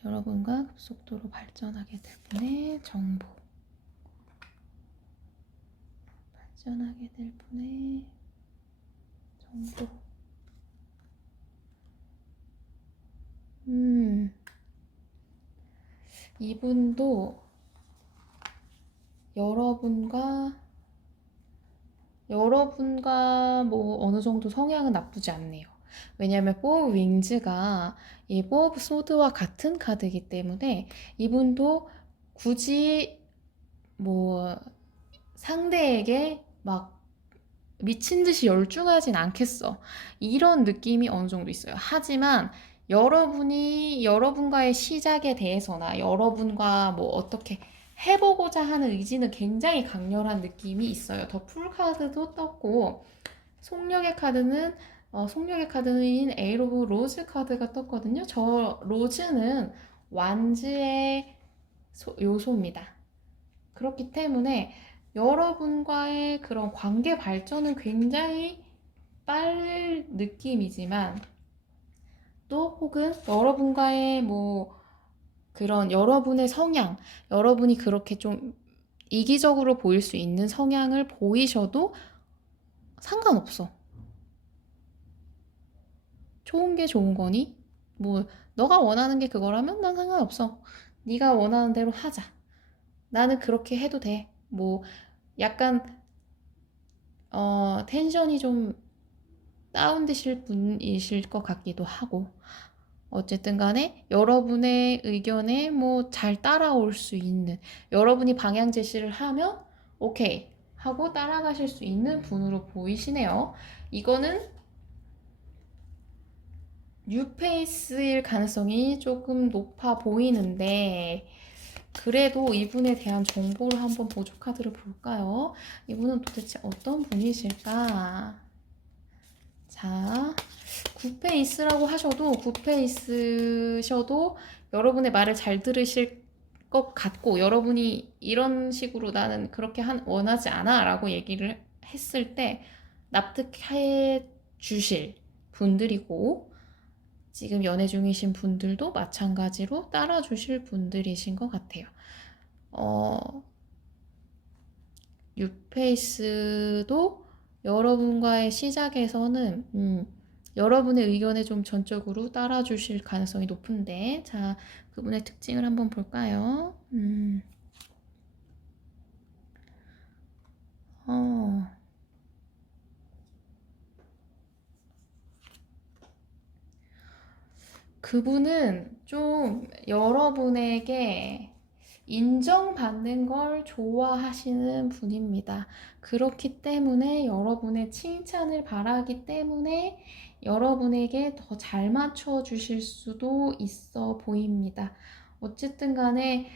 여러분과 급속도로 발전하게 될 분의 정보. 발전하게 될 분의 정보. 이분도 여러분과 뭐 어느 정도 성향은 나쁘지 않네요. 왜냐하면 4 오브 윙즈가 이 4 오브 소드와 같은 카드이기 때문에 이분도 굳이 뭐 상대에게 막 미친 듯이 열중하진 않겠어. 이런 느낌이 어느 정도 있어요. 하지만 여러분과의 시작에 대해서나 여러분과 뭐 어떻게 해보고자 하는 의지는 굉장히 강렬한 느낌이 있어요. 더 풀 카드도 떴고, 속력의 카드는 에이로 오브 로즈 카드가 떴거든요. 저 로즈는 완즈의 요소입니다. 그렇기 때문에 여러분과의 그런 관계 발전은 굉장히 빠를 느낌이지만, 또 혹은 여러분과의 뭐 그런 여러분의 성향, 여러분이 그렇게 좀 이기적으로 보일 수 있는 성향을 보이셔도 상관없어. 좋은 게 좋은 거니? 뭐 너가 원하는 게 그거라면 난 상관없어. 네가 원하는 대로 하자. 나는 그렇게 해도 돼. 뭐 약간 텐션이 좀 다운되실 분이실 것 같기도 하고 어쨌든 간에 여러분의 의견에 뭐 잘 따라올 수 있는 여러분이 방향 제시를 하면 오케이 하고 따라가실 수 있는 분으로 보이시네요. 이거는 뉴페이스일 가능성이 조금 높아 보이는데 그래도 이분에 대한 정보를 한번 보조 카드를 볼까요? 이분은 도대체 어떤 분이실까? 자, 굿페이스라고 하셔도 굿페이스셔도 여러분의 말을 잘 들으실 것 같고 여러분이 이런 식으로 나는 그렇게 원하지 않아 라고 얘기를 했을 때 납득해 주실 분들이고 지금 연애 중이신 분들도 마찬가지로 따라주실 분들이신 것 같아요. 뉴페이스도 여러분과의 시작에서는 여러분의 의견에 좀 전적으로 따라주실 가능성이 높은데 자 그분의 특징을 한번 볼까요? 어, 그분은 좀 여러분에게 인정받는 걸 좋아하시는 분입니다. 그렇기 때문에 여러분의 칭찬을 바라기 때문에 여러분에게 더 잘 맞춰주실 수도 있어 보입니다. 어쨌든 간에,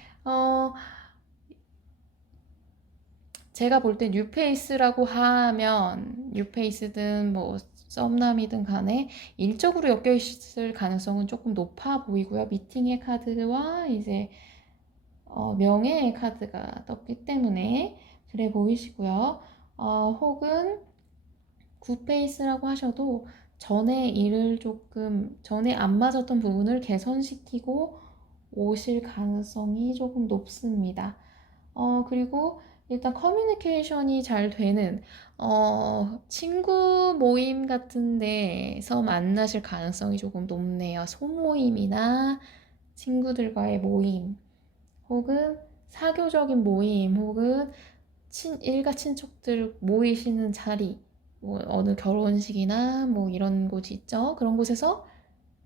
제가 볼 때 뉴페이스라고 하면 뉴페이스든 뭐 썸남이든 간에 일적으로 엮여 있을 가능성은 조금 높아 보이고요. 미팅의 카드와 이제 명예의 카드가 떴기 때문에 그래 보이시고요. 혹은 굿페이스라고 하셔도 전에 일을 조금 전에 안 맞았던 부분을 개선시키고 오실 가능성이 조금 높습니다. 그리고 일단 커뮤니케이션이 잘 되는 친구 모임 같은 데서 만나실 가능성이 조금 높네요. 소모임이나 친구들과의 모임 혹은 사교적인 모임 혹은 일가 친척들 모이시는 자리 뭐 어느 결혼식이나 뭐 이런 곳이 있죠. 그런 곳에서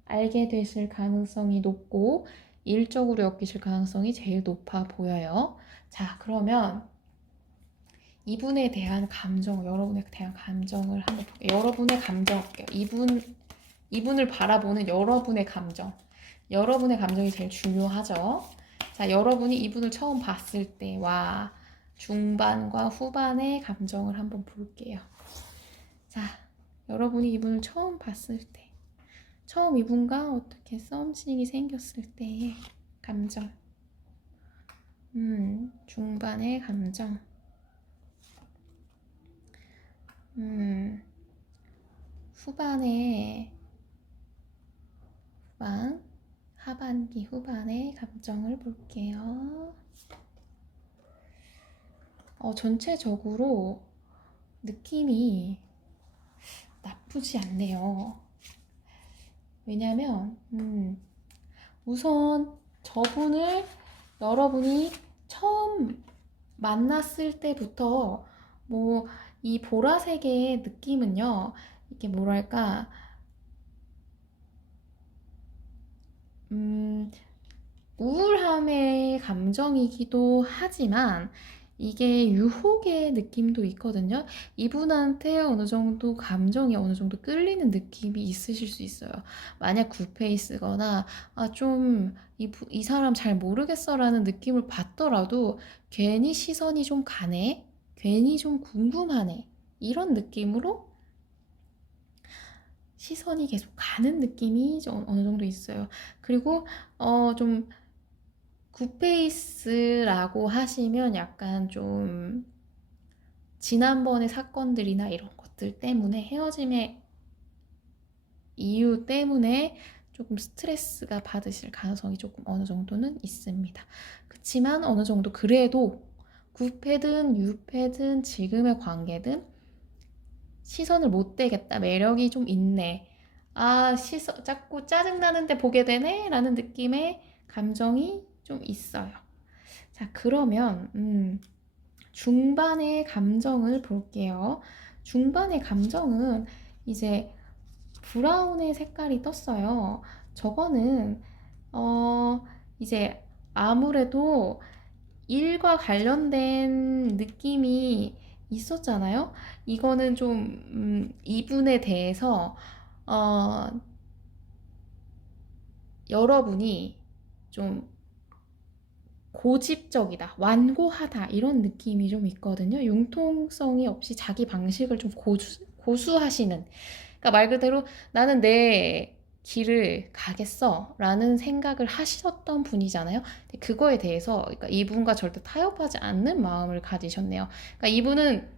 알게 되실 가능성이 높고 일적으로 엮이실 가능성이 제일 높아 보여요. 자, 그러면 이분에 대한 감정, 여러분에 대한 감정을 한번 볼게요. 여러분의 감정 볼게요. 이분을 바라보는 여러분의 감정. 여러분의 감정이 제일 중요하죠. 자, 여러분이 이분을 처음 봤을 때와 중반과 후반의 감정을 한번 볼게요. 자, 여러분이 이분을 처음 봤을 때, 처음 이분과 어떻게 썸씽이 생겼을 때의 감정. 중반의 감정. 후반의 하반기 후반의 감정을 볼게요. 전체적으로 느낌이 나쁘지 않네요. 왜냐면 우선 저분을 여러분이 처음 만났을 때부터 뭐 이 보라색의 느낌은요. 이게 뭐랄까 우울함의 감정이기도 하지만 이게 유혹의 느낌도 있거든요. 이분한테 어느 정도 감정이 어느 정도 끌리는 느낌이 있으실 수 있어요. 만약 굿페이스거나 이 사람 잘 모르겠어라는 느낌을 받더라도 괜히 시선이 좀 가네, 괜히 좀 궁금하네 이런 느낌으로 시선이 계속 가는 느낌이 좀 어느 정도 있어요. 그리고 좀 굿페이스라고 하시면 약간 좀 지난번의 사건들이나 이런 것들 때문에 헤어짐의 이유 때문에 조금 스트레스가 받으실 가능성이 조금 어느 정도는 있습니다. 그치만 어느 정도 그래도 9패든 6패든 지금의 관계든 시선을 못 떼겠다. 매력이 좀 있네. 자꾸 짜증나는데 보게 되네? 라는 느낌의 감정이 좀 있어요. 자, 그러면, 중반의 감정을 볼게요. 중반의 감정은 이제 브라운의 색깔이 떴어요. 저거는, 어, 이제 아무래도 일과 관련된 느낌이 있었잖아요. 이거는 좀, 이분에 대해서, 어, 여러분이 좀 고집적이다, 완고하다, 이런 느낌이 좀 있거든요. 융통성이 없이 자기 방식을 좀 고수하시는. 그러니까 말 그대로 나는 내 길을 가겠어 라는 생각을 하셨던 분이잖아요. 근데 그거에 대해서 그러니까 이분과 절대 타협하지 않는 마음을 가지셨네요. 그러니까 이분은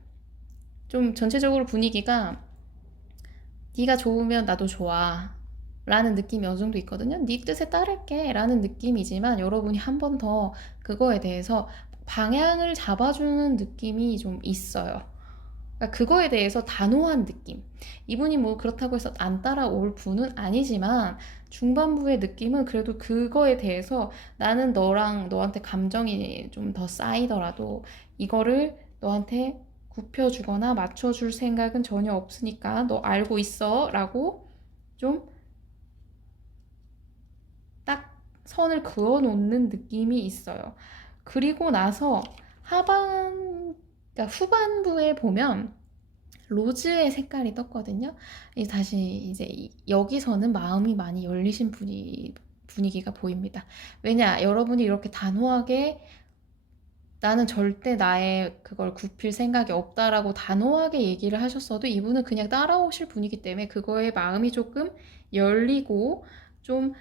좀 전체적으로 분위기가 네가 좋으면 나도 좋아 라는 느낌이 어느 정도 있거든요. 네 뜻에 따를게 라는 느낌이지만 여러분이 한 번 더 그거에 대해서 방향을 잡아주는 느낌이 좀 있어요. 그러니까 그거에 대해서 단호한 느낌. 이분이 뭐 그렇다고 해서 안 따라올 분은 아니지만 중반부의 느낌은 그래도 그거에 대해서 나는 너한테 감정이 좀 더 쌓이더라도 이거를 너한테 굽혀주거나 맞춰줄 생각은 전혀 없으니까 너 알고 있어 라고 좀 딱 선을 그어 놓는 느낌이 있어요. 그리고 나서 그러니까 후반부에 보면 로즈의 색깔이 떴거든요. 다시 이제 여기서는 마음이 많이 열리신 분위기가 보입니다. 왜냐, 여러분이 이렇게 단호하게 나는 절대 나의 그걸 굽힐 생각이 없다라고 단호하게 얘기를 하셨어도 이분은 그냥 따라오실 분이기 때문에 그거에 마음이 조금 열리고 좀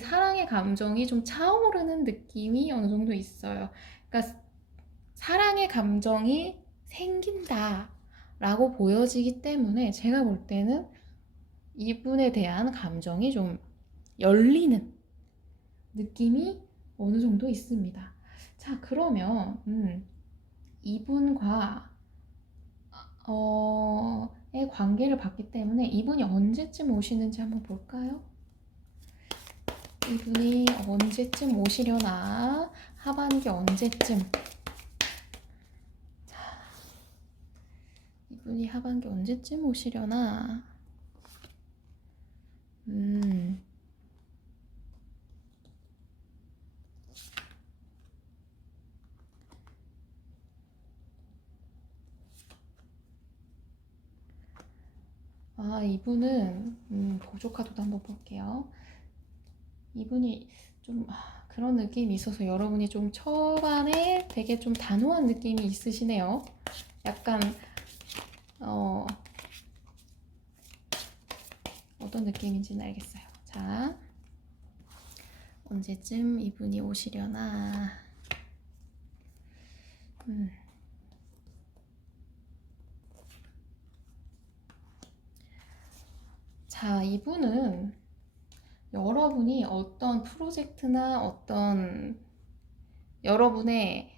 사랑의 감정이 좀 차오르는 느낌이 어느 정도 있어요. 그러니까 사랑의 감정이 생긴다라고 보여지기 때문에 제가 볼 때는 이분에 대한 감정이 좀 열리는 느낌이 어느 정도 있습니다. 자, 그러면 이분과 의 관계를 봤기 때문에 이분이 언제쯤 오시는지 한번 볼까요? 이분이 언제쯤 오시려나? 하반기 언제쯤? 이분이 하반기 언제쯤 오시려나? 이분은 보조 카드도 한번 볼게요. 이분이 좀 그런 느낌이 있어서 여러분이 좀 초반에 되게 좀 단호한 느낌이 있으시네요. 약간 어떤 느낌인지는 알겠어요. 자, 언제쯤 이분이 오시려나? 자, 이분은 여러분이 어떤 프로젝트나 여러분의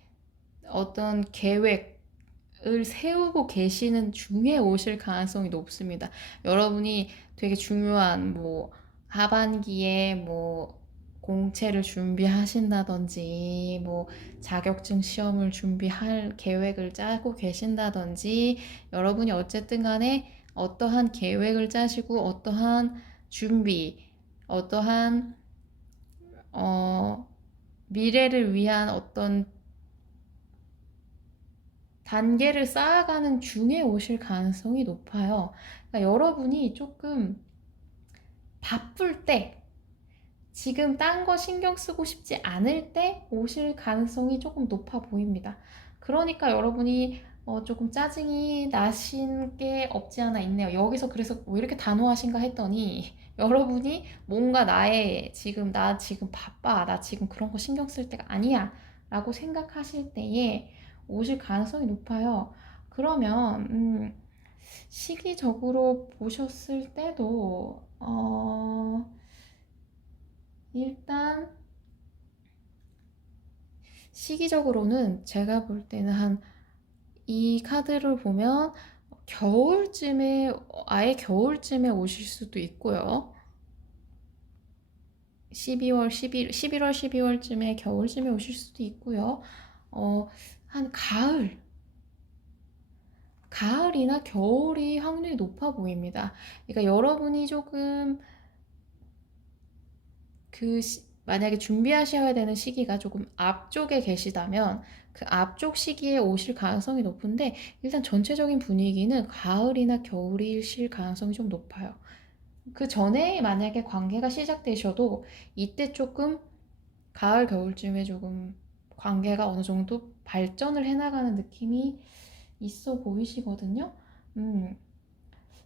어떤 계획을 세우고 계시는 중에 오실 가능성이 높습니다. 여러분이 되게 중요한 뭐 하반기에 뭐 공채를 준비하신다든지 뭐 자격증 시험을 준비할 계획을 짜고 계신다든지 여러분이 어쨌든 간에 어떠한 계획을 짜시고 어떠한 준비, 어떠한 미래를 위한 어떤 단계를 쌓아가는 중에 오실 가능성이 높아요. 그러니까 여러분이 조금 바쁠 때, 지금 딴 거 신경 쓰고 싶지 않을 때 오실 가능성이 조금 높아 보입니다. 그러니까 여러분이 조금 짜증이 나신 게 없지 않아 있네요. 여기서 그래서 왜 이렇게 단호하신가 했더니 여러분이 뭔가 나 지금 바빠. 나 지금 그런 거 신경 쓸 때가 아니야. 라고 생각하실 때에 오실 가능성이 높아요. 그러면, 시기적으로 보셨을 때도, 일단 시기적으로는 제가 볼 때는 이 카드를 보면 겨울쯤에, 아예 겨울쯤에 오실 수도 있고요. 11월, 12월쯤에 겨울쯤에 오실 수도 있고요. 한 가을이나 겨울이 확률이 높아 보입니다. 그러니까 여러분이 조금 만약에 준비하셔야 되는 시기가 조금 앞쪽에 계시다면 그 앞쪽 시기에 오실 가능성이 높은데, 일단 전체적인 분위기는 가을이나 겨울이실 가능성이 좀 높아요. 그 전에 만약에 관계가 시작되셔도 이때 조금 가을, 겨울쯤에 조금 관계가 어느 정도 발전을 해나가는 느낌이 있어 보이시거든요.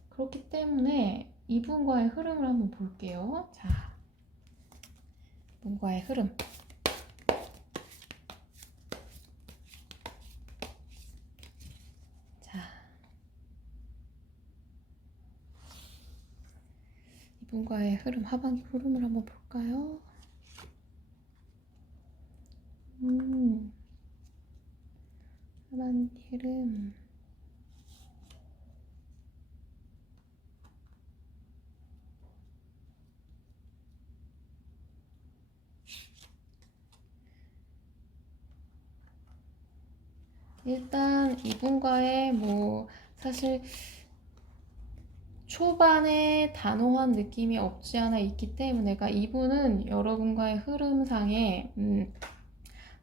그렇기 때문에 이분과의 흐름을 한번 볼게요. 자, 이분과의 흐름. 자, 이분과의 흐름, 하반기 흐름을 한번 볼까요? 하반기 흐름. 일단 이분과의 사실 초반에 단호한 느낌이 없지 않아 있기 때문에, 이분은 여러분과의 흐름상에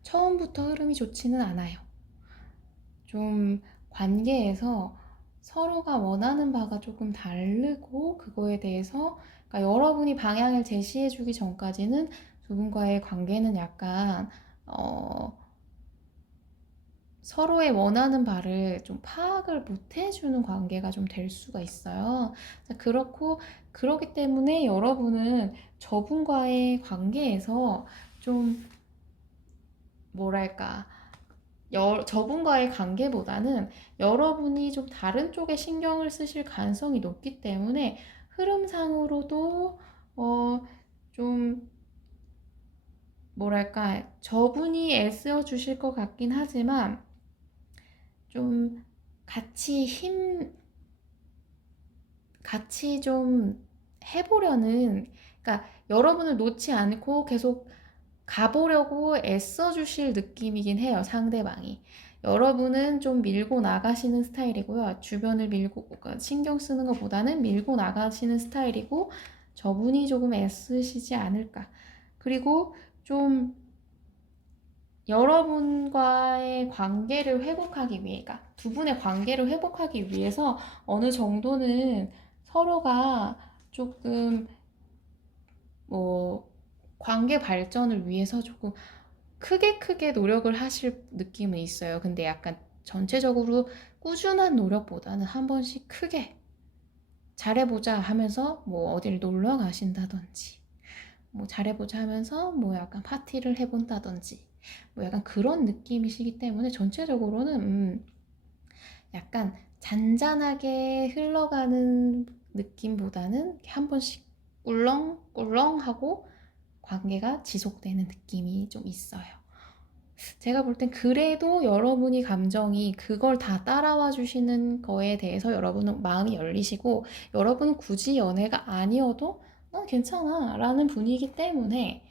처음부터 흐름이 좋지는 않아요. 좀 관계에서 서로가 원하는 바가 조금 다르고, 그거에 대해서 여러분이 방향을 제시해 주기 전까지는 두 분과의 관계는 약간 서로의 원하는 바를 좀 파악을 못 해주는 관계가 좀 될 수가 있어요. 그렇기 때문에 여러분은 저분과의 관계에서 좀 저분과의 관계보다는 여러분이 좀 다른 쪽에 신경을 쓰실 가능성이 높기 때문에, 흐름상으로도 좀 저분이 애써 주실 것 같긴 하지만 좀 같이 좀 해보려는, 여러분을 놓지 않고 계속 가보려고 애써 주실 느낌이긴 해요, 상대방이. 여러분은 좀 밀고 나가시는 스타일이고요. 주변을 신경 쓰는 것보다는 밀고 나가시는 스타일이고, 저분이 조금 애쓰시지 않을까. 그리고 좀 여러분과의 관계를 회복하기 위해, 두 분의 관계를 회복하기 위해서 어느 정도는 서로가 조금 관계 발전을 위해서 조금 크게 노력을 하실 느낌은 있어요. 근데 약간 전체적으로 꾸준한 노력보다는 한 번씩 크게 잘해보자 하면서 어딜 놀러 가신다든지, 잘해보자 하면서 약간 파티를 해본다든지, 약간 그런 느낌이시기 때문에 전체적으로는 약간 잔잔하게 흘러가는 느낌보다는 한 번씩 꿀렁꿀렁하고 관계가 지속되는 느낌이 좀 있어요. 제가 볼 땐 그래도 여러분이 감정이 그걸 다 따라와 주시는 거에 대해서 여러분은 마음이 열리시고, 여러분은 굳이 연애가 아니어도 괜찮아 라는 분위기 때문에,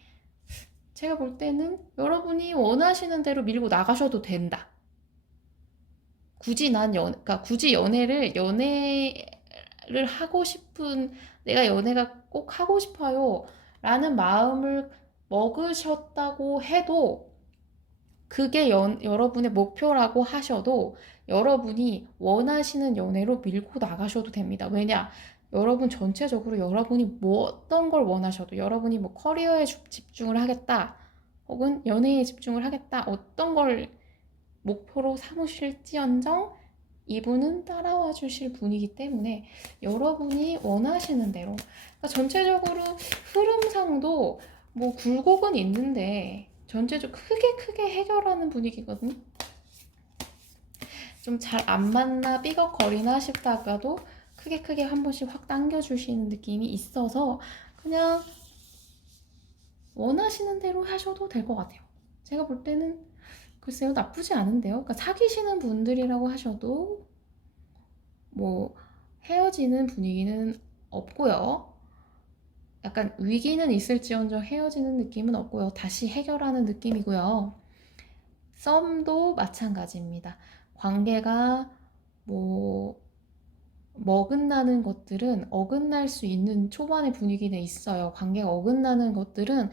제가 볼 때는 여러분이 원하시는 대로 밀고 나가셔도 된다. 굳이 연애를 하고 싶은, 내가 연애가 꼭 하고 싶어요 라는 마음을 먹으셨다고 해도, 그게 여러분의 목표라고 하셔도 여러분이 원하시는 연애로 밀고 나가셔도 됩니다. 왜냐? 여러분 전체적으로 여러분이 어떤 걸 원하셔도, 여러분이 커리어에 집중을 하겠다, 혹은 연애에 집중을 하겠다, 어떤 걸 목표로 삼으실지언정 이분은 따라와 주실 분이기 때문에 여러분이 원하시는 대로, 전체적으로 흐름상도 굴곡은 있는데 전체적으로 크게 해결하는 분위기거든요. 좀 잘 안 맞나 삐걱거리나 싶다가도 크게 한 번씩 확 당겨주시는 느낌이 있어서 그냥 원하시는 대로 하셔도 될 것 같아요. 제가 볼 때는 글쎄요, 나쁘지 않은데요. 그러니까 사귀시는 분들이라고 하셔도 뭐 헤어지는 분위기는 없고요. 약간 위기는 있을지언정 헤어지는 느낌은 없고요. 다시 해결하는 느낌이고요. 썸도 마찬가지입니다. 관계가 뭐 어긋나는 것들은 어긋날 수 있는 초반의 분위기는 있어요. 관계가 어긋나는 것들은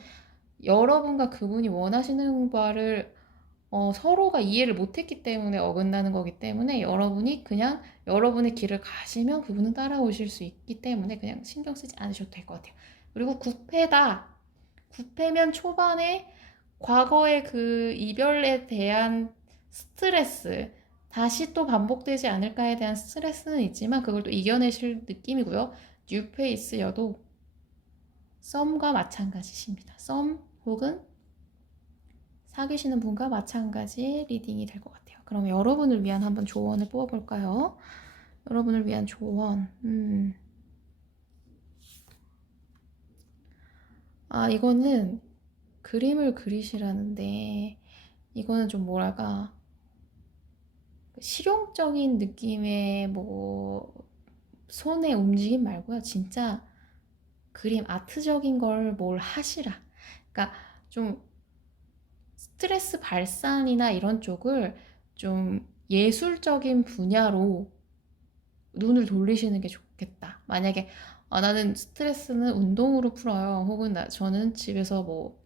여러분과 그분이 원하시는 바를 서로가 이해를 못했기 때문에 어긋나는 거기 때문에 여러분이 그냥 여러분의 길을 가시면 그분은 따라오실 수 있기 때문에 그냥 신경 쓰지 않으셔도 될 것 같아요. 그리고 구패다. 구패면 초반에 과거의 그 이별에 대한 스트레스, 다시 또 반복되지 않을까에 대한 스트레스는 있지만 그걸 또 이겨내실 느낌이고요. 뉴페이스여도 썸과 마찬가지십니다. 썸 혹은 사귀시는 분과 마찬가지 리딩이 될 것 같아요. 그럼 여러분을 위한 한번 조언을 뽑아볼까요? 여러분을 위한 조언. 이거는 그림을 그리시라는데, 이거는 좀 뭐랄까, 실용적인 느낌의 뭐, 손의 움직임 말고요. 진짜 그림, 아트적인 걸 뭘 하시라. 그러니까 좀 스트레스 발산이나 이런 쪽을 좀 예술적인 분야로 눈을 돌리시는 게 좋겠다. 만약에 나는 스트레스는 운동으로 풀어요. 혹은 저는 집에서 뭐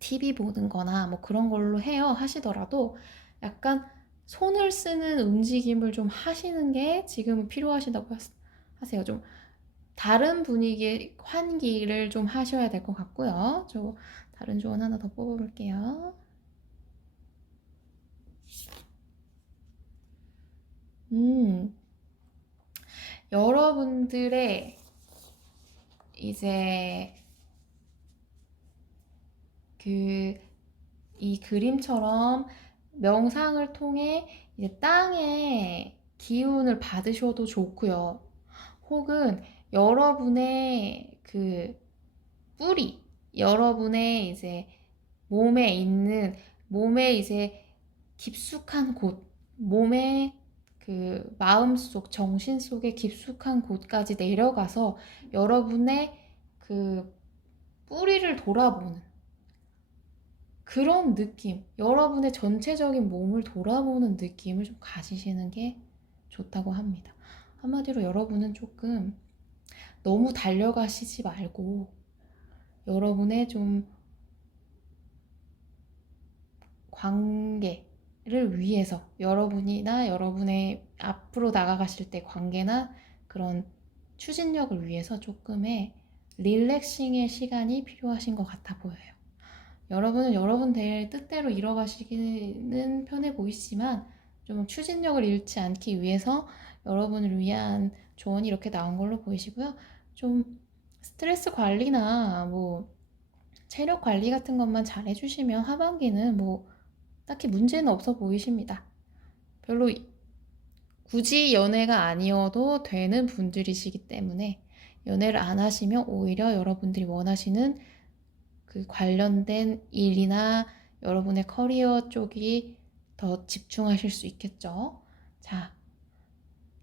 TV 보는 거나 뭐 그런 걸로 해요 하시더라도 약간 손을 쓰는 움직임을 좀 하시는 게 지금 필요하시다고 하세요. 좀 다른 분위기의 환기를 좀 하셔야 될 것 같고요. 저 다른 조언 하나 더 뽑아볼게요. 음, 여러분들의 이제 그 이 그림처럼 명상을 통해 이제 땅의 기운을 받으셔도 좋고요. 혹은 여러분의 그 뿌리, 여러분의 이제 몸에 있는 몸에 이제 깊숙한 곳, 몸의 그 마음속, 정신 속의 깊숙한 곳까지 내려가서 여러분의 그 뿌리를 돌아보는 그런 느낌, 여러분의 전체적인 몸을 돌아보는 느낌을 좀 가지시는 게 좋다고 합니다. 한마디로 여러분은 조금 너무 달려가시지 말고 여러분의 좀 관계를 위해서 여러분이나 여러분의 앞으로 나아가실 때 관계나 그런 추진력을 위해서 조금의 릴렉싱의 시간이 필요하신 것 같아 보여요. 여러분은 여러분 될 뜻대로 이뤄가시기는 편해 보이시지만 좀 추진력을 잃지 않기 위해서 여러분을 위한 조언이 이렇게 나온 걸로 보이시고요. 좀 스트레스 관리나 뭐 체력 관리 같은 것만 잘 해주시면 하반기는 뭐 딱히 문제는 없어 보이십니다. 별로 굳이 연애가 아니어도 되는 분들이시기 때문에 연애를 안 하시면 오히려 여러분들이 원하시는 그 관련된 일이나 여러분의 커리어 쪽이 더 집중하실 수 있겠죠. 자,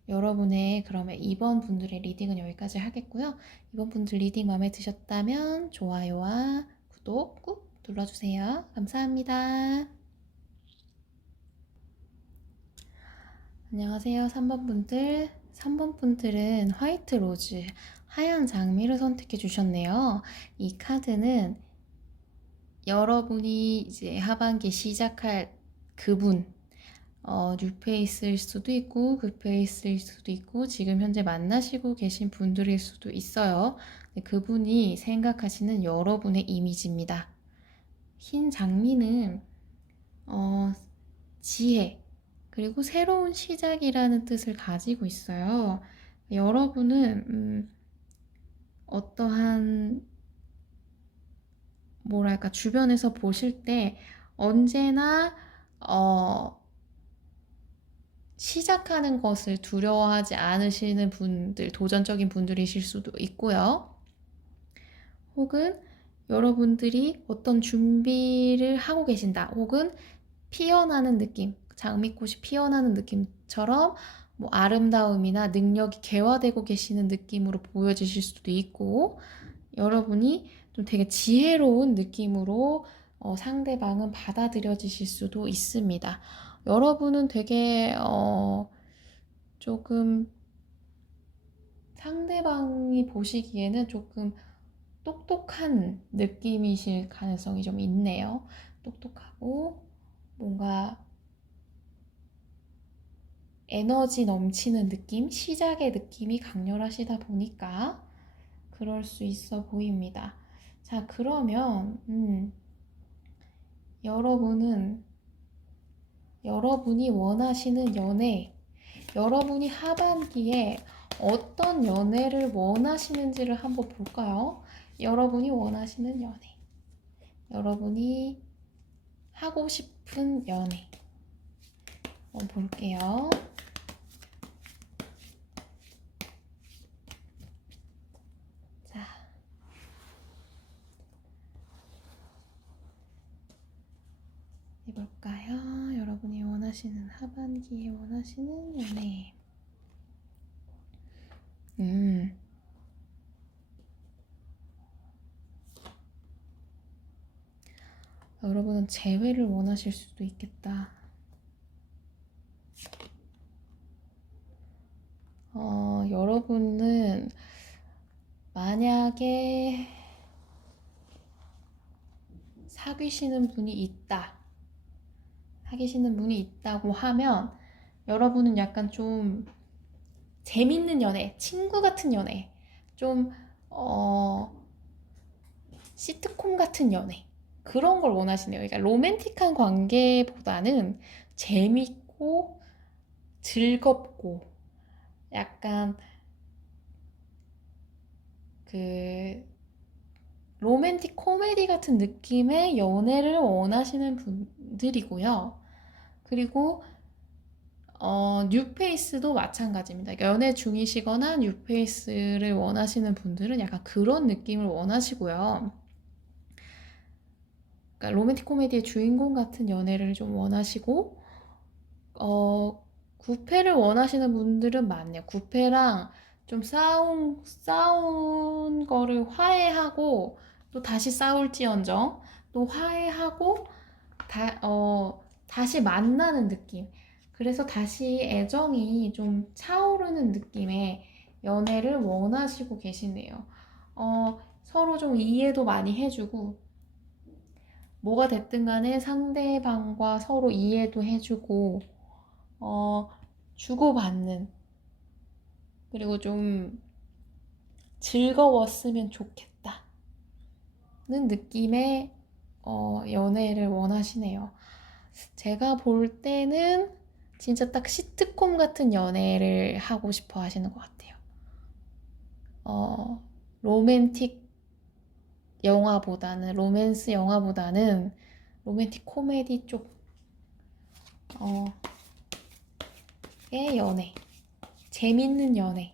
여러분의 그러면 2번 분들의 리딩은 여기까지 하겠고요. 2번 분들 리딩 마음에 드셨다면 좋아요와 구독 꾹 눌러주세요. 감사합니다. 안녕하세요. 3번 분들. 3번 분들은 화이트 로즈, 하얀 장미를 선택해 주셨네요. 이 카드는 여러분이 이제 하반기 시작할 그분, 뉴페이스일 수도 있고, 그페이스일 수도 있고, 지금 현재 만나시고 계신 분들일 수도 있어요. 그분이 생각하시는 여러분의 이미지입니다. 흰 장미는, 지혜, 그리고 새로운 시작이라는 뜻을 가지고 있어요. 여러분은, 어떠한 뭐랄까 주변에서 보실 때 언제나 시작하는 것을 두려워하지 않으시는 분들, 도전적인 분들이실 수도 있고요. 혹은 여러분들이 어떤 준비를 하고 계신다. 혹은 피어나는 느낌, 장미꽃이 피어나는 느낌처럼 뭐 아름다움이나 능력이 개화되고 계시는 느낌으로 보여지실 수도 있고, 여러분이 좀 되게 지혜로운 느낌으로 상대방은 받아들여지실 수도 있습니다. 여러분은 되게 조금 상대방이 보시기에는 조금 똑똑한 느낌이실 가능성이 좀 있네요. 똑똑하고 뭔가 에너지 넘치는 느낌, 시작의 느낌이 강렬하시다 보니까 그럴 수 있어 보입니다. 자, 그러면 여러분이 원하시는 연애, 여러분이 하반기에 어떤 연애를 원하시는지를 한번 볼까요? 여러분이 원하시는 연애, 여러분이 하고 싶은 연애 한번 볼게요. 자, 해볼까요? 여러분이 원하시는 하반기에 원하시는 연애. 여러분은 재회를 원하실 수도 있겠다. 여러분은 만약에 사귀시는 분이 있다고 하면 여러분은 약간 좀 재밌는 연애, 친구 같은 연애, 좀 시트콤 같은 연애, 그런 걸 원하시네요. 그러니까 로맨틱한 관계보다는 재밌고 즐겁고 약간 그 로맨틱 코미디 같은 느낌의 연애를 원하시는 분들이고요. 그리고 뉴페이스도 마찬가지입니다. 연애 중이시거나 뉴페이스를 원하시는 분들은 약간 그런 느낌을 원하시고요. 그러니까 로맨틱 코미디의 주인공 같은 연애를 좀 원하시고, 구패를 원하시는 분들은 많네요. 구패랑 좀 싸운 거를 화해하고, 또 다시 싸울지언정, 또 화해하고, 다시 만나는 느낌. 그래서 다시 애정이 좀 차오르는 느낌의 연애를 원하시고 계시네요. 서로 좀 이해도 많이 해주고, 뭐가 됐든 간에 상대방과 서로 이해도 해주고, 주고받는, 그리고 좀 즐거웠으면 좋겠다는 느낌의 연애를 원하시네요. 제가 볼 때는 진짜 딱 시트콤 같은 연애를 하고 싶어 하시는 것 같아요. 로맨틱 영화보다는, 로맨스 영화보다는 로맨틱 코미디 쪽의 연애, 재밌는 연애,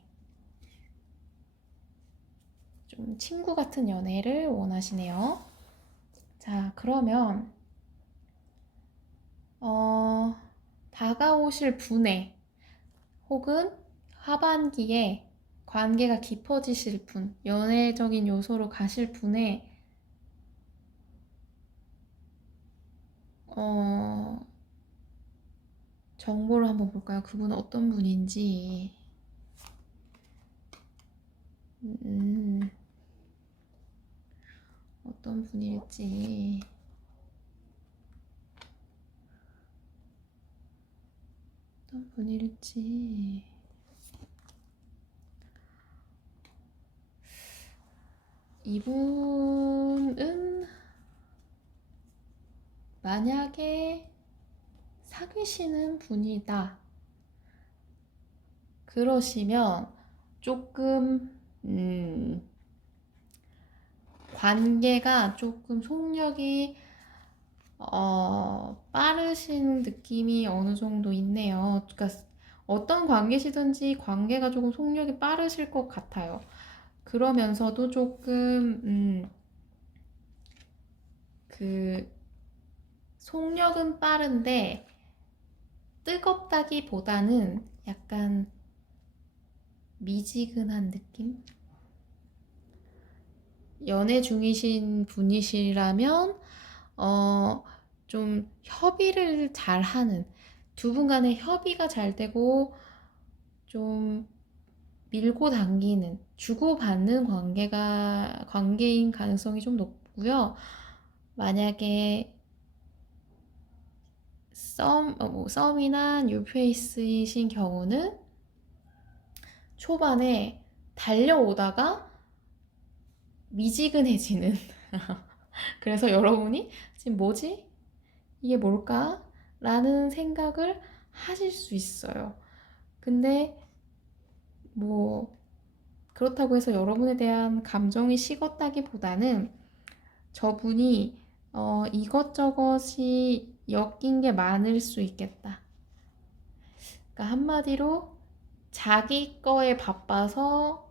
좀 친구 같은 연애를 원하시네요. 자, 그러면 다가오실 분의 혹은 하반기에 관계가 깊어지실 분, 연애적인 요소로 가실 분의 정보를 한번 볼까요? 그분은 어떤 분인지. 어떤 분일지. 어떤 분일지. 이분은 만약에 사귀시는 분이다. 그러시면 조금 관계가 조금 속력이 빠르신 느낌이 어느 정도 있네요. 그러니까 어떤 관계시든지 관계가 조금 속력이 빠르실 것 같아요. 그러면서도 조금 그 속력은 빠른데 뜨겁다기보다는 약간 미지근한 느낌? 연애 중이신 분이시라면 좀 협의를 잘 하는, 두 분 간의 협의가 잘 되고 좀 밀고 당기는, 주고받는 관계인 가능성이 좀 높고요. 만약에 썸이나 뉴페이스이신 경우는 초반에 달려오다가 미지근해지는 그래서 여러분이 지금 뭐지? 이게 뭘까? 라는 생각을 하실 수 있어요. 근데 뭐 그렇다고 해서 여러분에 대한 감정이 식었다기보다는 저분이 이것저것이 엮인 게 많을 수 있겠다. 그러니까 한마디로 자기 거에 바빠서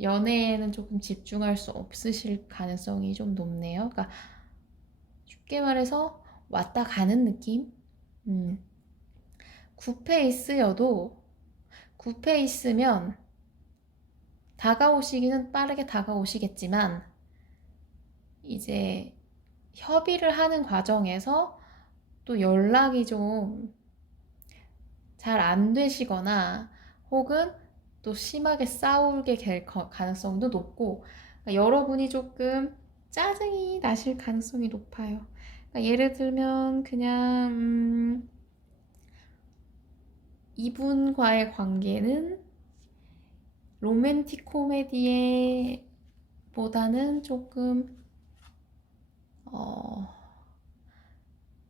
연애에는 조금 집중할 수 없으실 가능성이 좀 높네요. 그러니까 쉽게 말해서 왔다 가는 느낌? 굿페이스여도 굿페이스면 다가오시기는 빠르게 다가오시겠지만 이제 협의를 하는 과정에서 또 연락이 좀 잘 안 되시거나 혹은 또 심하게 싸우게 될 가능성도 높고 그러니까 여러분이 조금 짜증이 나실 가능성이 높아요. 그러니까 예를 들면 그냥 이분과의 관계는 로맨틱 코미디에 보다는 조금 어,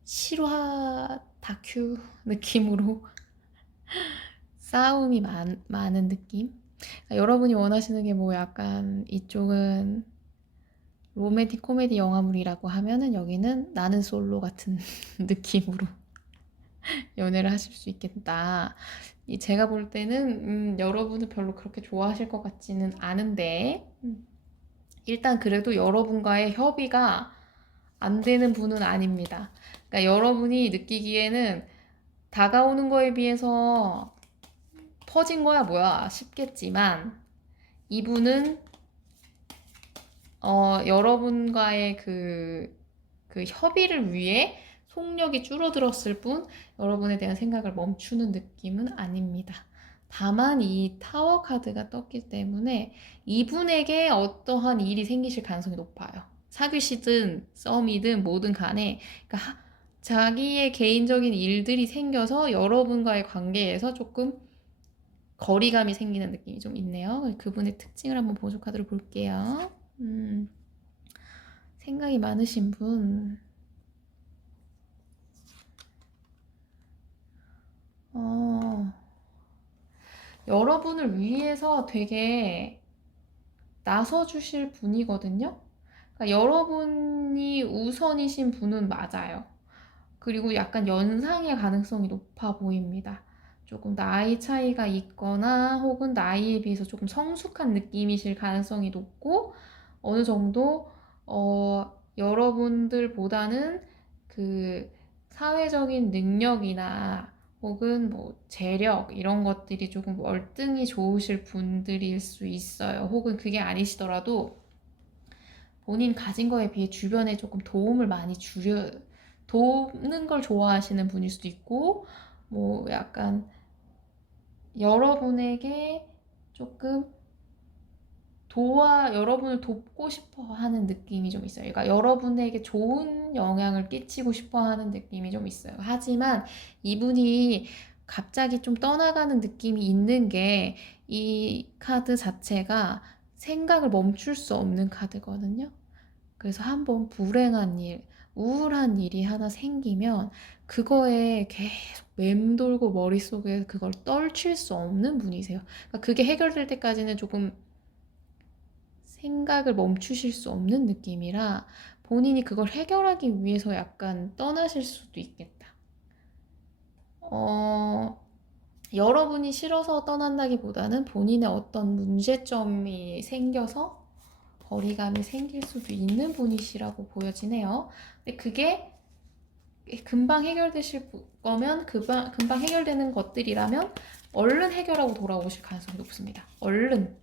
실화 다큐 느낌으로 싸움이 많은 느낌? 그러니까 여러분이 원하시는 게 뭐 약간 이쪽은 로맨틱 코미디 영화물이라고 하면은 여기는 나는 솔로 같은 느낌으로 연애를 하실 수 있겠다. 제가 볼 때는 여러분은 별로 그렇게 좋아하실 것 같지는 않은데 일단 그래도 여러분과의 협의가 안 되는 분은 아닙니다. 그러니까 여러분이 느끼기에는 다가오는 거에 비해서 퍼진 거야 뭐야 싶겠지만 이분은 여러분과의 그 협의를 위해 속력이 줄어들었을 뿐 여러분에 대한 생각을 멈추는 느낌은 아닙니다. 다만 이 타워 카드가 떴기 때문에 이분에게 어떠한 일이 생기실 가능성이 높아요. 사귀시든 썸이든 뭐든 간에 그러니까 자기의 개인적인 일들이 생겨서 여러분과의 관계에서 조금 거리감이 생기는 느낌이 좀 있네요. 그분의 특징을 한번 보조 카드로 볼게요. 생각이 많으신 분. 여러분을 위해서 되게 나서주실 분이거든요. 그러니까 여러분이 우선이신 분은 맞아요. 그리고 약간 연상의 가능성이 높아 보입니다. 조금 나이 차이가 있거나 혹은 나이에 비해서 조금 성숙한 느낌이실 가능성이 높고 어느 정도 여러분들보다는 그 사회적인 능력이나 혹은 뭐 재력 이런 것들이 조금 월등히 좋으실 분들일 수 있어요. 혹은 그게 아니시더라도 본인 가진 거에 비해 주변에 조금 도움을 많이 돕는 걸 좋아하시는 분일 수도 있고 뭐 약간 여러분에게 조금 여러분을 돕고 싶어 하는 느낌이 좀 있어요. 그러니까 여러분에게 좋은 영향을 끼치고 싶어 하는 느낌이 좀 있어요. 하지만 이분이 갑자기 좀 떠나가는 느낌이 있는 게 이 카드 자체가 생각을 멈출 수 없는 카드거든요. 그래서 한번 불행한 일, 우울한 일이 하나 생기면 그거에 계속 맴돌고 머릿속에 그걸 떨칠 수 없는 분이세요. 그러니까 그게 해결될 때까지는 조금 생각을 멈추실 수 없는 느낌이라 본인이 그걸 해결하기 위해서 약간 떠나실 수도 있겠다. 여러분이 싫어서 떠난다기보다는 본인의 어떤 문제점이 생겨서 거리감이 생길 수도 있는 분이시라고 보여지네요. 근데 그게 금방 해결되실 거면 금방 해결되는 것들이라면 얼른 해결하고 돌아오실 가능성이 높습니다. 얼른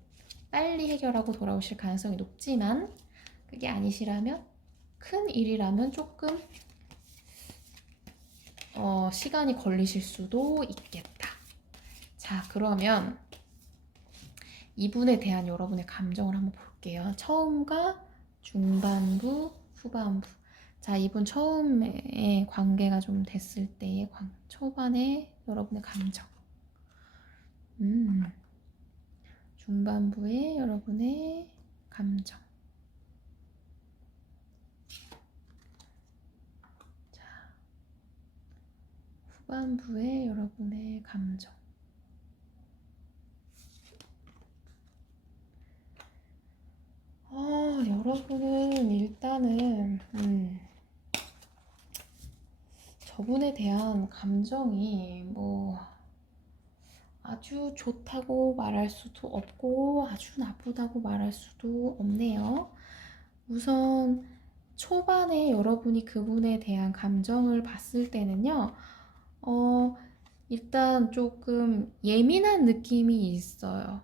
빨리 해결하고 돌아오실 가능성이 높지만 그게 아니시라면 큰 일이라면 조금 시간이 걸리실 수도 있겠다. 자, 그러면 이분에 대한 여러분의 감정을 한번 볼게요. 처음과 중반부, 후반부. 자, 이분 처음에 관계가 좀 됐을 때의 초반에 여러분의 감정. 중반부에 여러분의 감정. 자, 후반부에 여러분의 감정. 여러분은 일단은 저분에 대한 감정이 뭐 아주 좋다고 말할 수도 없고 아주 나쁘다고 말할 수도 없네요. 우선 초반에 여러분이 그분에 대한 감정을 봤을 때는요, 일단 조금 예민한 느낌이 있어요.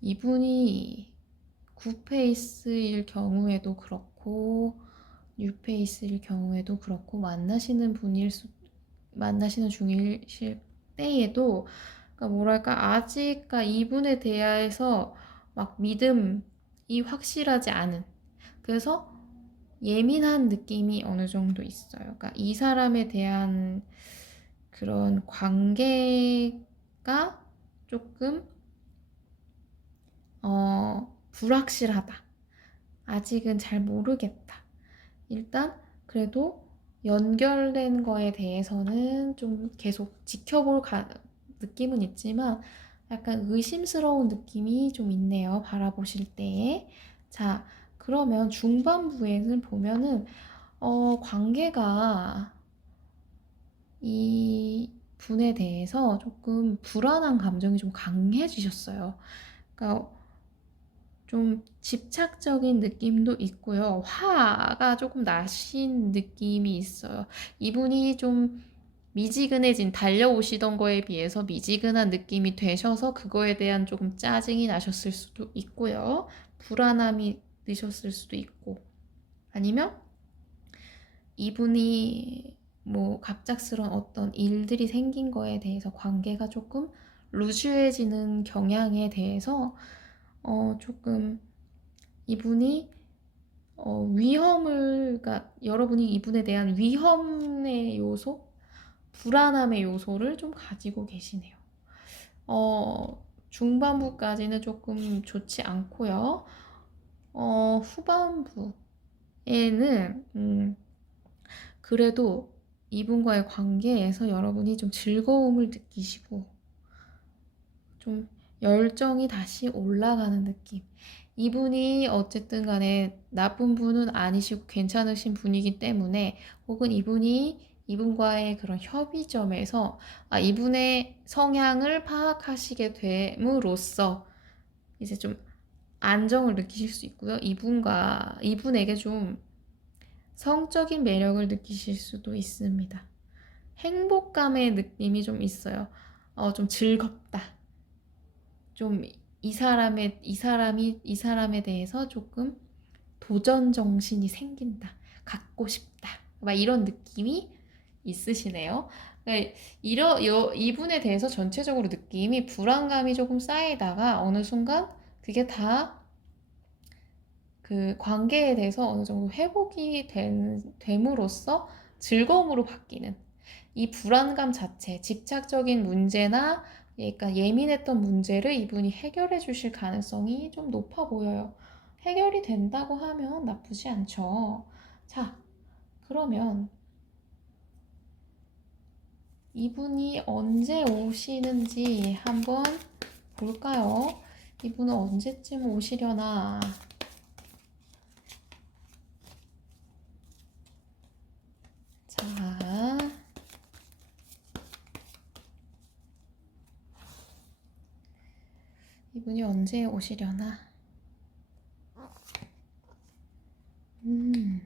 이분이 9페이스일 경우에도 그렇고, 뉴페이스일 경우에도 그렇고, 만나시는 중이실 때에도, 그러니까 뭐랄까, 아직 이분에 대해서 막 믿음이 확실하지 않은, 그래서 예민한 느낌이 어느 정도 있어요. 그러니까 이 사람에 대한 그런 관계가 조금 불확실하다. 아직은 잘 모르겠다. 일단 그래도 연결된 거에 대해서는 좀 계속 지켜볼 느낌은 있지만 약간 의심스러운 느낌이 좀 있네요. 바라보실 때에. 자, 그러면 중반부에는 보면은 관계가 이 분에 대해서 조금 불안한 감정이 좀 강해지셨어요. 그러니까 좀 집착적인 느낌도 있고요. 화가 조금 나신 느낌이 있어요. 이분이 좀 미지근해진, 달려오시던 거에 비해서 미지근한 느낌이 되셔서 그거에 대한 조금 짜증이 나셨을 수도 있고요. 불안함이 드셨을 수도 있고. 아니면 이분이 뭐 갑작스러운 어떤 일들이 생긴 거에 대해서 관계가 조금 루즈해지는 경향에 대해서 조금 이분이 그러니까 여러분이 이분에 대한 위험의 요소, 불안함의 요소를 좀 가지고 계시네요. 중반부까지는 조금 좋지 않고요. 후반부에는 그래도 이분과의 관계에서 여러분이 좀 즐거움을 느끼시고 좀 열정이 다시 올라가는 느낌. 이분이 어쨌든 간에 나쁜 분은 아니시고 괜찮으신 분이기 때문에 혹은 이분과의 그런 협의점에서 이분의 성향을 파악하시게 됨으로써 이제 좀 안정을 느끼실 수 있고요. 이분에게 좀 성적인 매력을 느끼실 수도 있습니다. 행복감의 느낌이 좀 있어요. 좀 즐겁다. 좀 이 사람에 대해서 조금 도전 정신이 생긴다. 갖고 싶다. 막 이런 느낌이 있으시네요. 그러니까 이분에 대해서 전체적으로 느낌이 불안감이 조금 쌓이다가 어느 순간 그게 다 그 관계에 대해서 어느 정도 회복이 됨으로써 즐거움으로 바뀌는 이 불안감 자체, 집착적인 문제나 그러니까 예민했던 문제를 이분이 해결해 주실 가능성이 좀 높아 보여요. 해결이 된다고 하면 나쁘지 않죠. 자, 그러면 이분이 언제 오시는지 한번 볼까요? 이분은 언제쯤 오시려나? 자, 이분이 언제 오시려나? 음.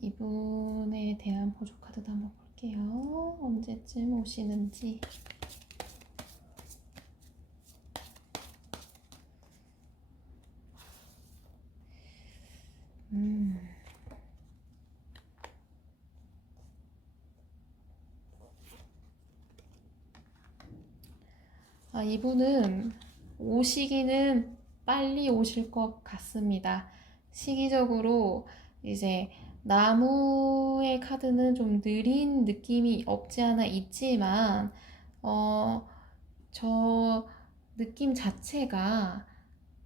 이분에 대한 보조 카드도 한번 볼게요. 언제쯤 오시는지. 이분은 오시기는 빨리 오실 것 같습니다. 시기적으로 이제 나무의 카드는 좀 느린 느낌이 없지 않아 있지만, 저 느낌 자체가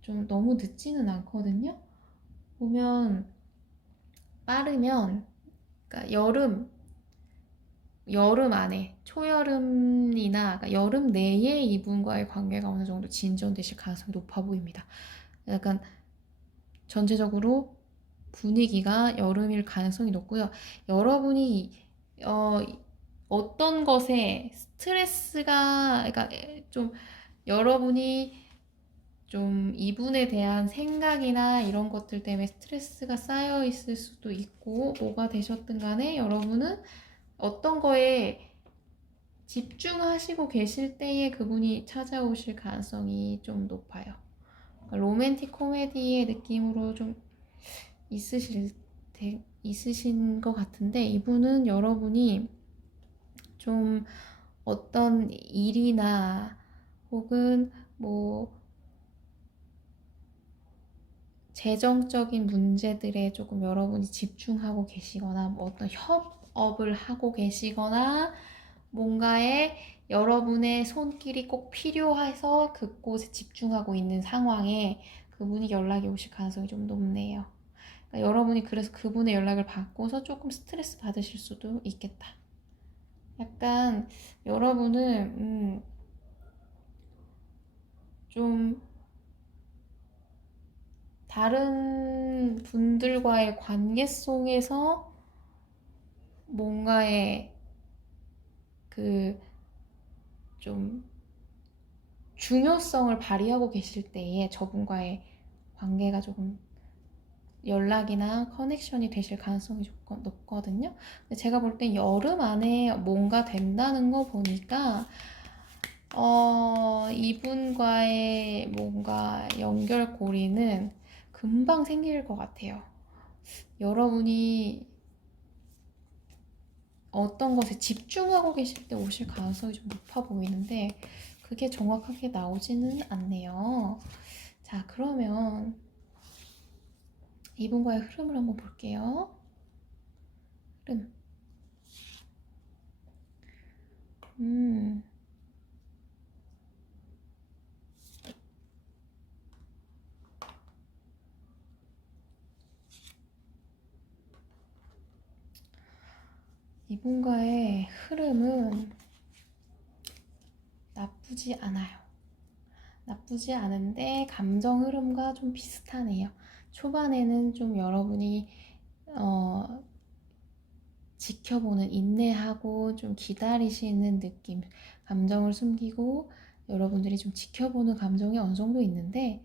좀 너무 늦지는 않거든요. 보면 빠르면, 그러니까 여름 안에, 초여름이나 그러니까 여름 내에 이분과의 관계가 어느 정도 진전되실 가능성이 높아 보입니다. 약간 전체적으로 분위기가 여름일 가능성이 높고요. 여러분이 어떤 것에 스트레스가, 그러니까 좀 여러분이 좀 이분에 대한 생각이나 이런 것들 때문에 스트레스가 쌓여 있을 수도 있고, 뭐가 되셨든 간에 여러분은 어떤 거에 집중하시고 계실 때에 그분이 찾아오실 가능성이 좀 높아요. 그러니까 로맨틱 코미디의 느낌으로 좀 있으신 것 같은데, 이분은 여러분이 좀 어떤 일이나 혹은 뭐 재정적인 문제들에 조금 여러분이 집중하고 계시거나, 뭐 어떤 협업을 하고 계시거나, 뭔가에 여러분의 손길이 꼭 필요해서 그곳에 집중하고 있는 상황에 그분이 연락이 오실 가능성이 좀 높네요. 그러니까 여러분이 그래서 그분의 연락을 받고서 조금 스트레스 받으실 수도 있겠다. 약간 여러분은 좀 다른 분들과의 관계성에서 뭔가의 그 좀 중요성을 발휘하고 계실 때에 저분과의 관계가 조금 연락이나 커넥션이 되실 가능성이 높거든요. 근데 제가 볼 땐 여름 안에 뭔가 된다는 거 보니까 이분과의 뭔가 연결고리는 금방 생길 것 같아요. 여러분이 어떤 것에 집중하고 계실 때 오실 가능성이 좀 높아 보이는데 그게 정확하게 나오지는 않네요. 자, 그러면 이분과의 흐름을 한번 볼게요. 흐름. 이분과의 흐름은 나쁘지 않아요. 나쁘지 않은데 감정 흐름과 좀 비슷하네요. 초반에는 좀 여러분이 지켜보는, 인내하고 좀 기다리시는 느낌, 감정을 숨기고 여러분들이 좀 지켜보는 감정이 어느 정도 있는데,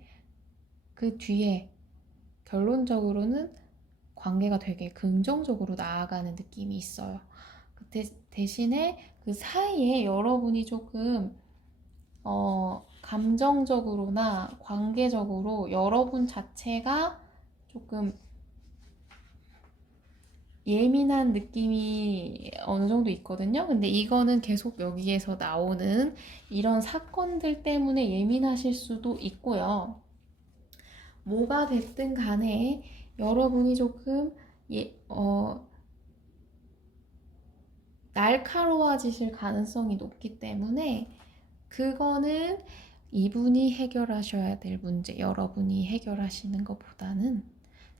그 뒤에 결론적으로는 관계가 되게 긍정적으로 나아가는 느낌이 있어요. 대신에 그 사이에 여러분이 조금 감정적으로나 관계적으로 여러분 자체가 조금 예민한 느낌이 어느 정도 있거든요. 근데 이거는 계속 여기에서 나오는 이런 사건들 때문에 예민하실 수도 있고요. 뭐가 됐든 간에 여러분이 조금 날카로워지실 가능성이 높기 때문에 그거는 이분이 해결하셔야 될 문제, 여러분이 해결하시는 것보다는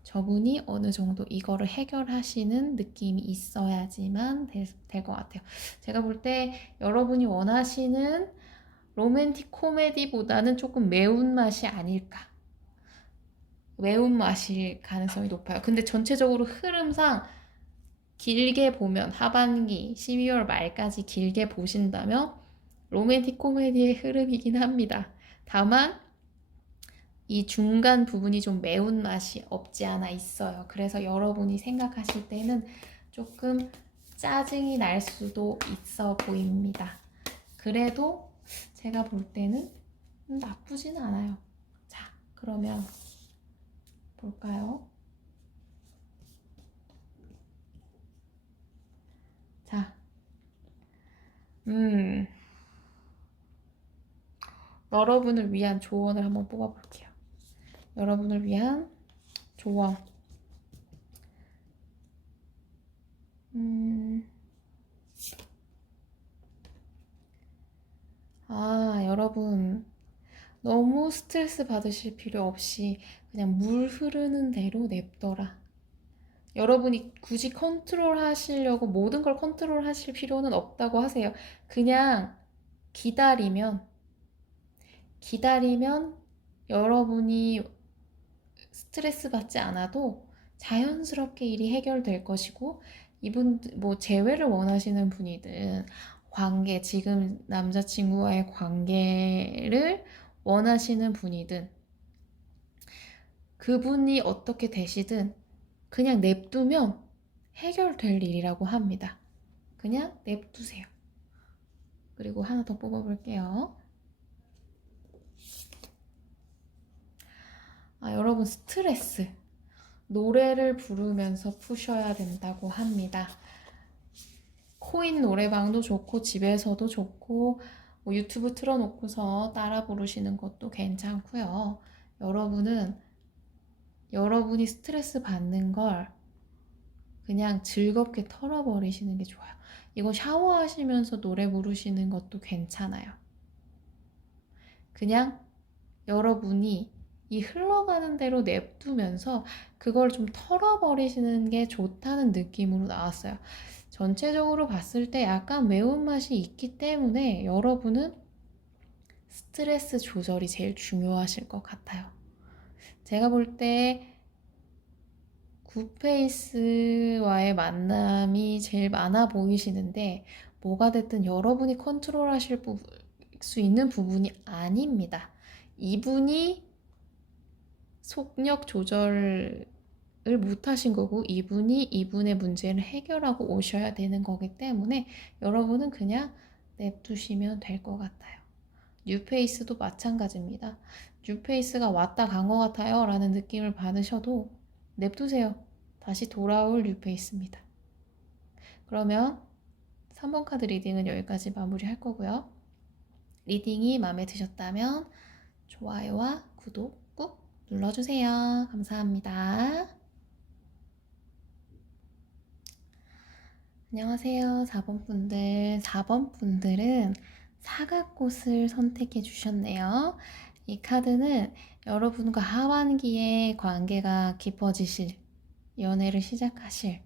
저분이 어느 정도 이거를 해결하시는 느낌이 있어야지만 될 것 같아요. 제가 볼 때 여러분이 원하시는 로맨틱 코미디보다는 조금 매운맛이 아닐까. 매운맛일 가능성이 높아요. 근데 전체적으로 흐름상 길게 보면 하반기 12월 말까지 길게 보신다면 로맨틱 코미디의 흐름이긴 합니다. 다만 이 중간 부분이 좀 매운맛이 없지 않아 있어요. 그래서 여러분이 생각하실 때는 조금 짜증이 날 수도 있어 보입니다. 그래도 제가 볼 때는 나쁘진 않아요. 자, 그러면 볼까요? 자, 여러분을 위한 조언을 한번 뽑아볼게요. 여러분을 위한 조언. 여러분, 너무 스트레스 받으실 필요 없이 그냥 물 흐르는 대로 냅둬라. 여러분이 굳이 컨트롤 하시려고 모든 걸 컨트롤 하실 필요는 없다고 하세요. 그냥 기다리면 여러분이 스트레스 받지 않아도 자연스럽게 일이 해결될 것이고, 이분 뭐 재회를 원하시는 분이든 관계, 지금 남자친구와의 관계를 원하시는 분이든 그분이 어떻게 되시든 그냥 냅두면 해결될 일이라고 합니다. 그냥 냅두세요. 그리고 하나 더 뽑아볼게요. 여러분 스트레스 노래를 부르면서 푸셔야 된다고 합니다. 코인 노래방도 좋고 집에서도 좋고 뭐 유튜브 틀어놓고서 따라 부르시는 것도 괜찮고요. 여러분이 스트레스 받는 걸 그냥 즐겁게 털어버리시는 게 좋아요. 이거 샤워하시면서 노래 부르시는 것도 괜찮아요. 그냥 여러분이 이 흘러가는 대로 냅두면서 그걸 좀 털어버리시는 게 좋다는 느낌으로 나왔어요. 전체적으로 봤을 때 약간 매운맛이 있기 때문에 여러분은 스트레스 조절이 제일 중요하실 것 같아요. 제가 볼 때 굿페이스와의 만남이 제일 많아 보이시는데 뭐가 됐든 여러분이 컨트롤하실 수 있는 부분이 아닙니다. 이분이 속력 조절을 못 하신 거고 이분이 이분의 문제를 해결하고 오셔야 되는 거기 때문에 여러분은 그냥 냅두시면 될 것 같아요. 뉴페이스도 마찬가지입니다. 뉴페이스가 왔다 간 것 같아요 라는 느낌을 받으셔도 냅두세요. 다시 돌아올 뉴페이스입니다. 그러면 3번 카드 리딩은 여기까지 마무리할 거고요. 리딩이 마음에 드셨다면 좋아요와 구독 꾹 눌러주세요. 감사합니다. 안녕하세요. 4번 분들. 4번 분들은 사각꽃을 선택해 주셨네요. 이 카드는 여러분과 하반기에 관계가 깊어지실, 연애를 시작하실,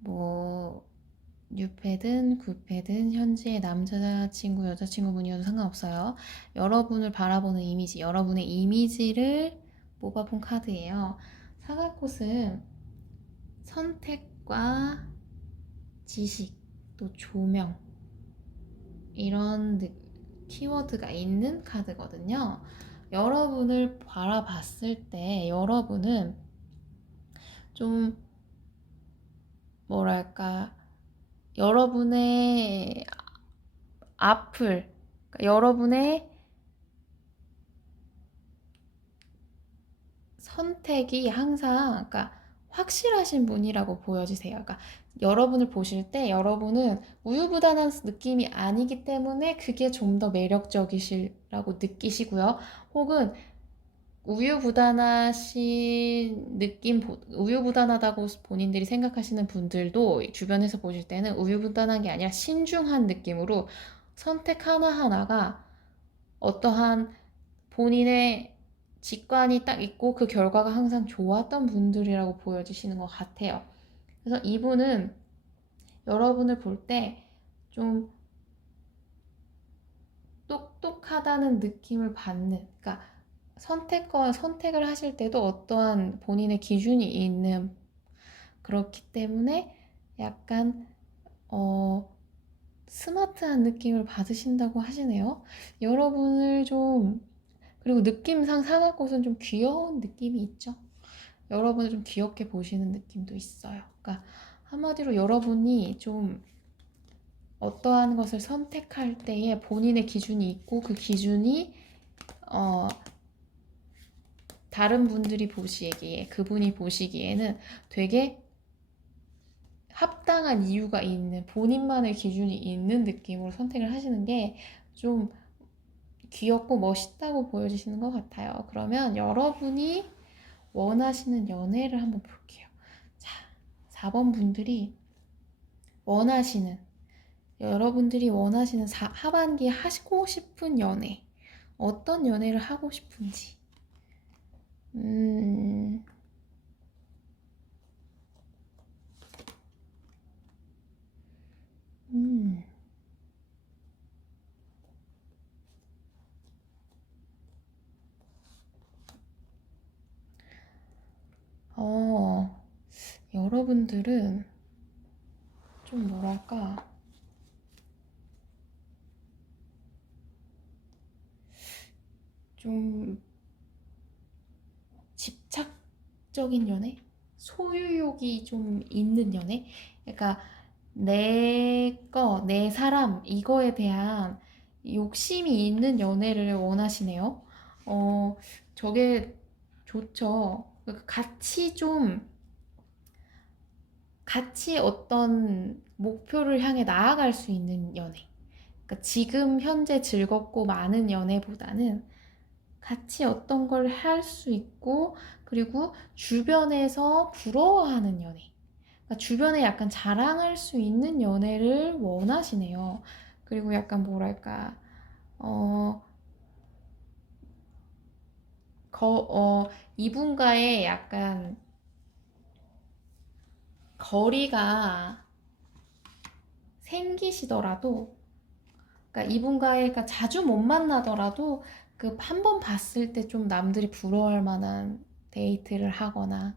뭐 뉴패든 굿패든 현재의 남자친구 여자친구분이어도 상관없어요. 여러분을 바라보는 이미지, 여러분의 이미지를 뽑아본 카드예요. 사각꽃은 선택과 지식, 또 조명 이런 키워드가 있는 카드거든요. 여러분을 바라봤을 때 여러분은 좀 뭐랄까 여러분의 앞을 여러분의 선택이 항상 그러니까 확실하신 분이라고 보여지세요. 그러니까 여러분을 보실 때 여러분은 우유부단한 느낌이 아니기 때문에 그게 좀 더 매력적이시라고 느끼시고요. 혹은 우유부단하신 느낌, 우유부단하다고 본인들이 생각하시는 분들도 주변에서 보실 때는 우유부단한 게 아니라 신중한 느낌으로 선택 하나하나가 어떠한 본인의 직관이 딱 있고 그 결과가 항상 좋았던 분들이라고 보여지시는 것 같아요. 그래서 이분은 여러분을 볼 때 좀 선택하다는 느낌을 받는, 그러니까 선택을 하실 때도 어떠한 본인의 기준이 있는, 그렇기 때문에 약간 스마트한 느낌을 받으신다고 하시네요. 여러분을 좀, 그리고 느낌상 사과꽃은 좀 귀여운 느낌이 있죠. 여러분을 좀 귀엽게 보시는 느낌도 있어요. 그러니까 한마디로 여러분이 좀 어떠한 것을 선택할 때에 본인의 기준이 있고, 그 기준이 다른 분들이 보시기에, 그분이 보시기에는 되게 합당한 이유가 있는, 본인만의 기준이 있는 느낌으로 선택을 하시는 게 좀 귀엽고 멋있다고 보여지시는 것 같아요. 그러면 여러분이 원하시는 연애를 한번 볼게요. 자, 4번 분들이 여러분들이 원하시는 하반기에 하고 싶은 연애, 어떤 연애를 하고 싶은지. 음, 음. 여러분들은 좀 뭐랄까, 좀 집착적인 연애? 소유욕이 좀 있는 연애? 그러니까 내 사람, 이거에 대한 욕심이 있는 연애를 원하시네요. 저게 좋죠. 그러니까 같이 어떤 목표를 향해 나아갈 수 있는 연애. 그러니까 지금 현재 즐겁고 많은 연애보다는 같이 어떤 걸 할 수 있고, 그리고 주변에서 부러워하는 연애. 그러니까 주변에 약간 자랑할 수 있는 연애를 원하시네요. 그리고 약간 뭐랄까, 어, 이분과의 약간 거리가 생기시더라도, 그러니까 이분과의, 그러니까 자주 못 만나더라도 그 한 번 봤을 때 좀 남들이 부러워할 만한 데이트를 하거나,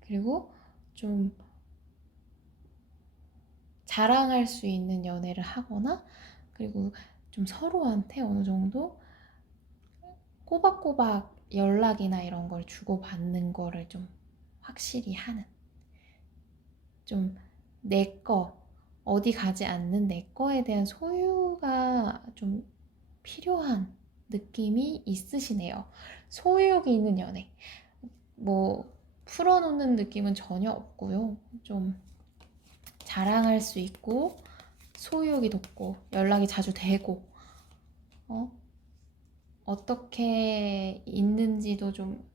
그리고 좀 자랑할 수 있는 연애를 하거나, 그리고 좀 서로한테 어느 정도 꼬박꼬박 연락이나 이런 걸 주고받는 거를 좀 확실히 하는, 좀 내 거, 어디 가지 않는 내 거에 대한 소유가 좀 필요한 느낌이 있으시네요. 소유욕이 있는 연애. 뭐 풀어놓는 느낌은 전혀 없고요. 좀 자랑할 수 있고, 소유욕이 돋고, 연락이 자주 되고, 어떻게 있는지도 좀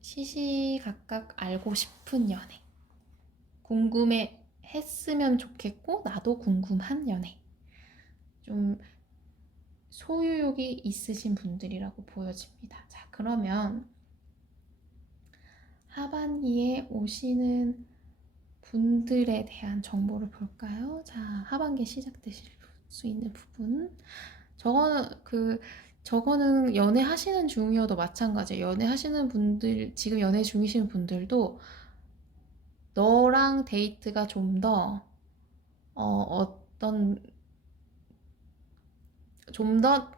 시시각각 알고 싶은 연애. 궁금해 했으면 좋겠고, 나도 궁금한 연애. 좀 소유욕이 있으신 분들이라고 보여집니다. 자, 그러면 하반기에 오시는 분들에 대한 정보를 볼까요? 자, 하반기에 시작되실 수 있는 부분. 저거는 연애하시는 중이어도 마찬가지예요. 연애하시는 분들, 지금 연애 중이신 분들도 너랑 데이트가 좀 더, 좀 더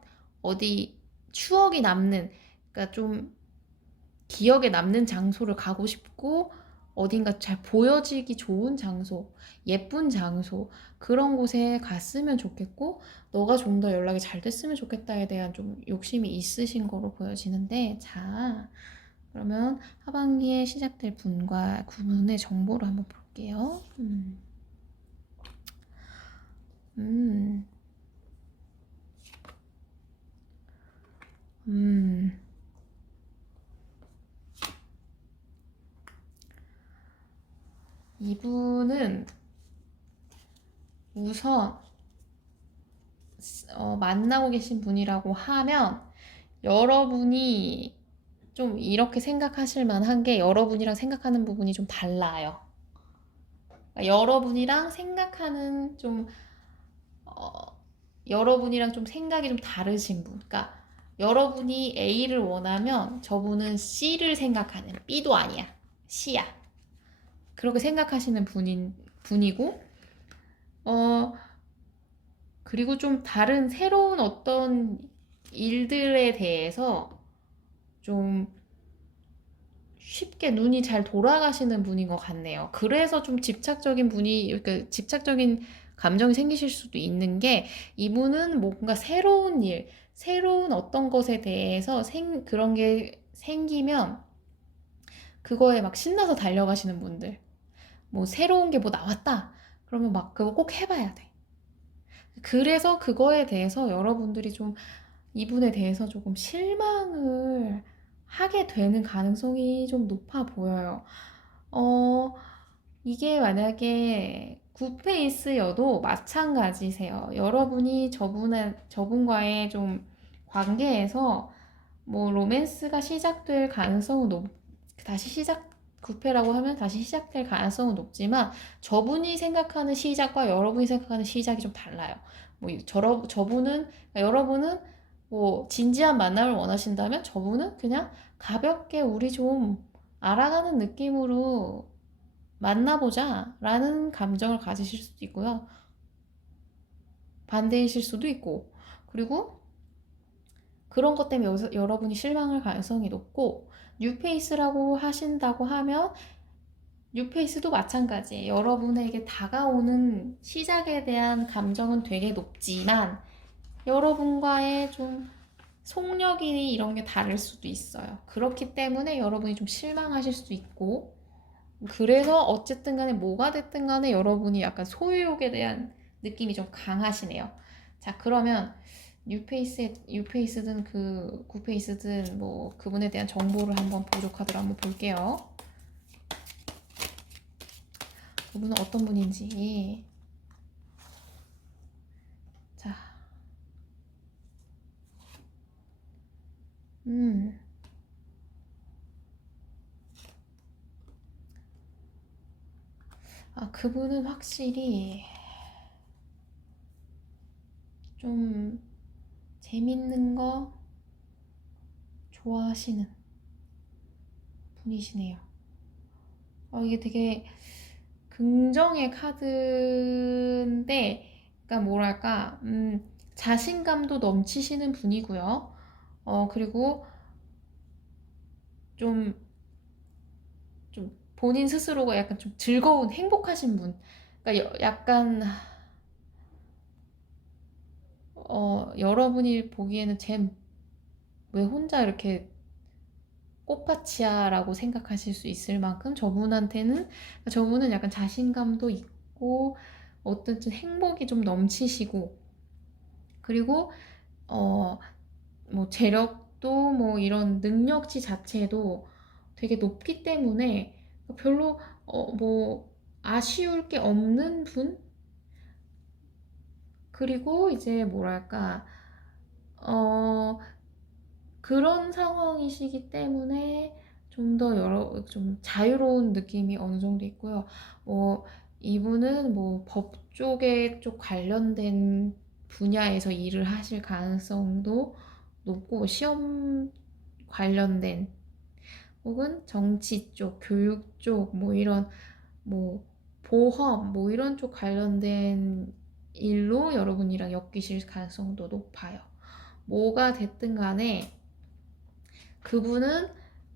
어디 추억이 남는, 그러니까 좀 기억에 남는 장소를 가고 싶고, 어딘가 잘 보여지기 좋은 장소, 예쁜 장소, 그런 곳에 갔으면 좋겠고, 너가 좀 더 연락이 잘 됐으면 좋겠다에 대한 좀 욕심이 있으신 거로 보여지는데, 자, 그러면 하반기에 시작될 분과 그분의 정보를 한번 볼게요. 음, 음. 이분은 우선 만나고 계신 분이라고 하면, 여러분이 좀 이렇게 생각하실 만한 게 여러분이랑 생각하는 부분이 좀 달라요. 그러니까 여러분이랑 생각하는 좀 여러분이랑 좀 생각이 좀 다르신 분. 그러니까 여러분이 A를 원하면 저분은 C를 생각하는, B도 아니야. C야. 그렇게 생각하시는 분이고, 어, 그리고 좀 다른 새로운 어떤 일들에 대해서 좀 쉽게 눈이 잘 돌아가시는 분인 것 같네요. 그래서 좀 집착적인 그러니까 집착적인 감정이 생기실 수도 있는 게 이분은 뭔가 새로운 일, 새로운 어떤 것에 대해서 그런 게 생기면 그거에 막 신나서 달려가시는 분들. 뭐 새로운 게 뭐 나왔다. 그러면 막 그거 꼭 해봐야 돼. 그래서 그거에 대해서 여러분들이 좀 이분에 대해서 조금 실망을 하게 되는 가능성이 좀 높아 보여요. 어, 이게 만약에 굿페이스여도 마찬가지세요. 여러분이 저분과의 좀 관계에서 뭐 로맨스가 시작될 가능성은 다시 굿페라고 하면 다시 시작될 가능성은 높지만 저분이 생각하는 시작과 여러분이 생각하는 시작이 좀 달라요. 뭐 여러분은 뭐 진지한 만남을 원하신다면 저분은 그냥 가볍게 우리 좀 알아가는 느낌으로 만나보자 라는 감정을 가지실 수도 있고요. 반대이실 수도 있고. 그리고 그런 것 때문에 여러분이 실망할 가능성이 높고, 뉴페이스라고 하신다고 하면 뉴페이스도 마찬가지예요. 여러분에게 다가오는 시작에 대한 감정은 되게 높지만 여러분과의 좀 속력이 이런 게 다를 수도 있어요. 그렇기 때문에 여러분이 좀 실망하실 수도 있고, 그래서 어쨌든 간에 뭐가 됐든 간에 여러분이 약간 소유욕에 대한 느낌이 좀 강하시네요. 자, 그러면 뉴페이스든 그 구페이스든 뭐 그분에 대한 정보를 한번 부족하더라 한번 볼게요. 그분은 어떤 분인지. 자, 음, 그분은 확실히 좀 재밌는 거 좋아하시는 분이시네요. 이게 되게 긍정의 카드인데, 그러니까 뭐랄까, 자신감도 넘치시는 분이고요. 그리고 좀, 좀 본인 스스로가 약간 좀 즐거운, 행복하신 분. 그러니까 약간, 여러분이 보기에는 쟨 왜 혼자 이렇게 꽃밭이야라고 생각하실 수 있을 만큼 저분은 약간 자신감도 있고 어떤 좀 행복이 좀 넘치시고 그리고 어 뭐 재력도 뭐 이런 능력치 자체도 되게 높기 때문에 별로 뭐 아쉬울 게 없는 분. 그리고 이제 뭐랄까 어 그런 상황이시기 때문에 좀 자유로운 느낌이 어느 정도 있고요. 이분은 뭐 법 쪽에 쪽 관련된 분야에서 일을 하실 가능성도 높고, 시험 관련된 혹은 정치 쪽, 교육 쪽, 뭐 이런, 뭐 보험, 뭐 이런 쪽 관련된 일로 여러분이랑 엮이실 가능성도 높아요. 뭐가 됐든 간에 그분은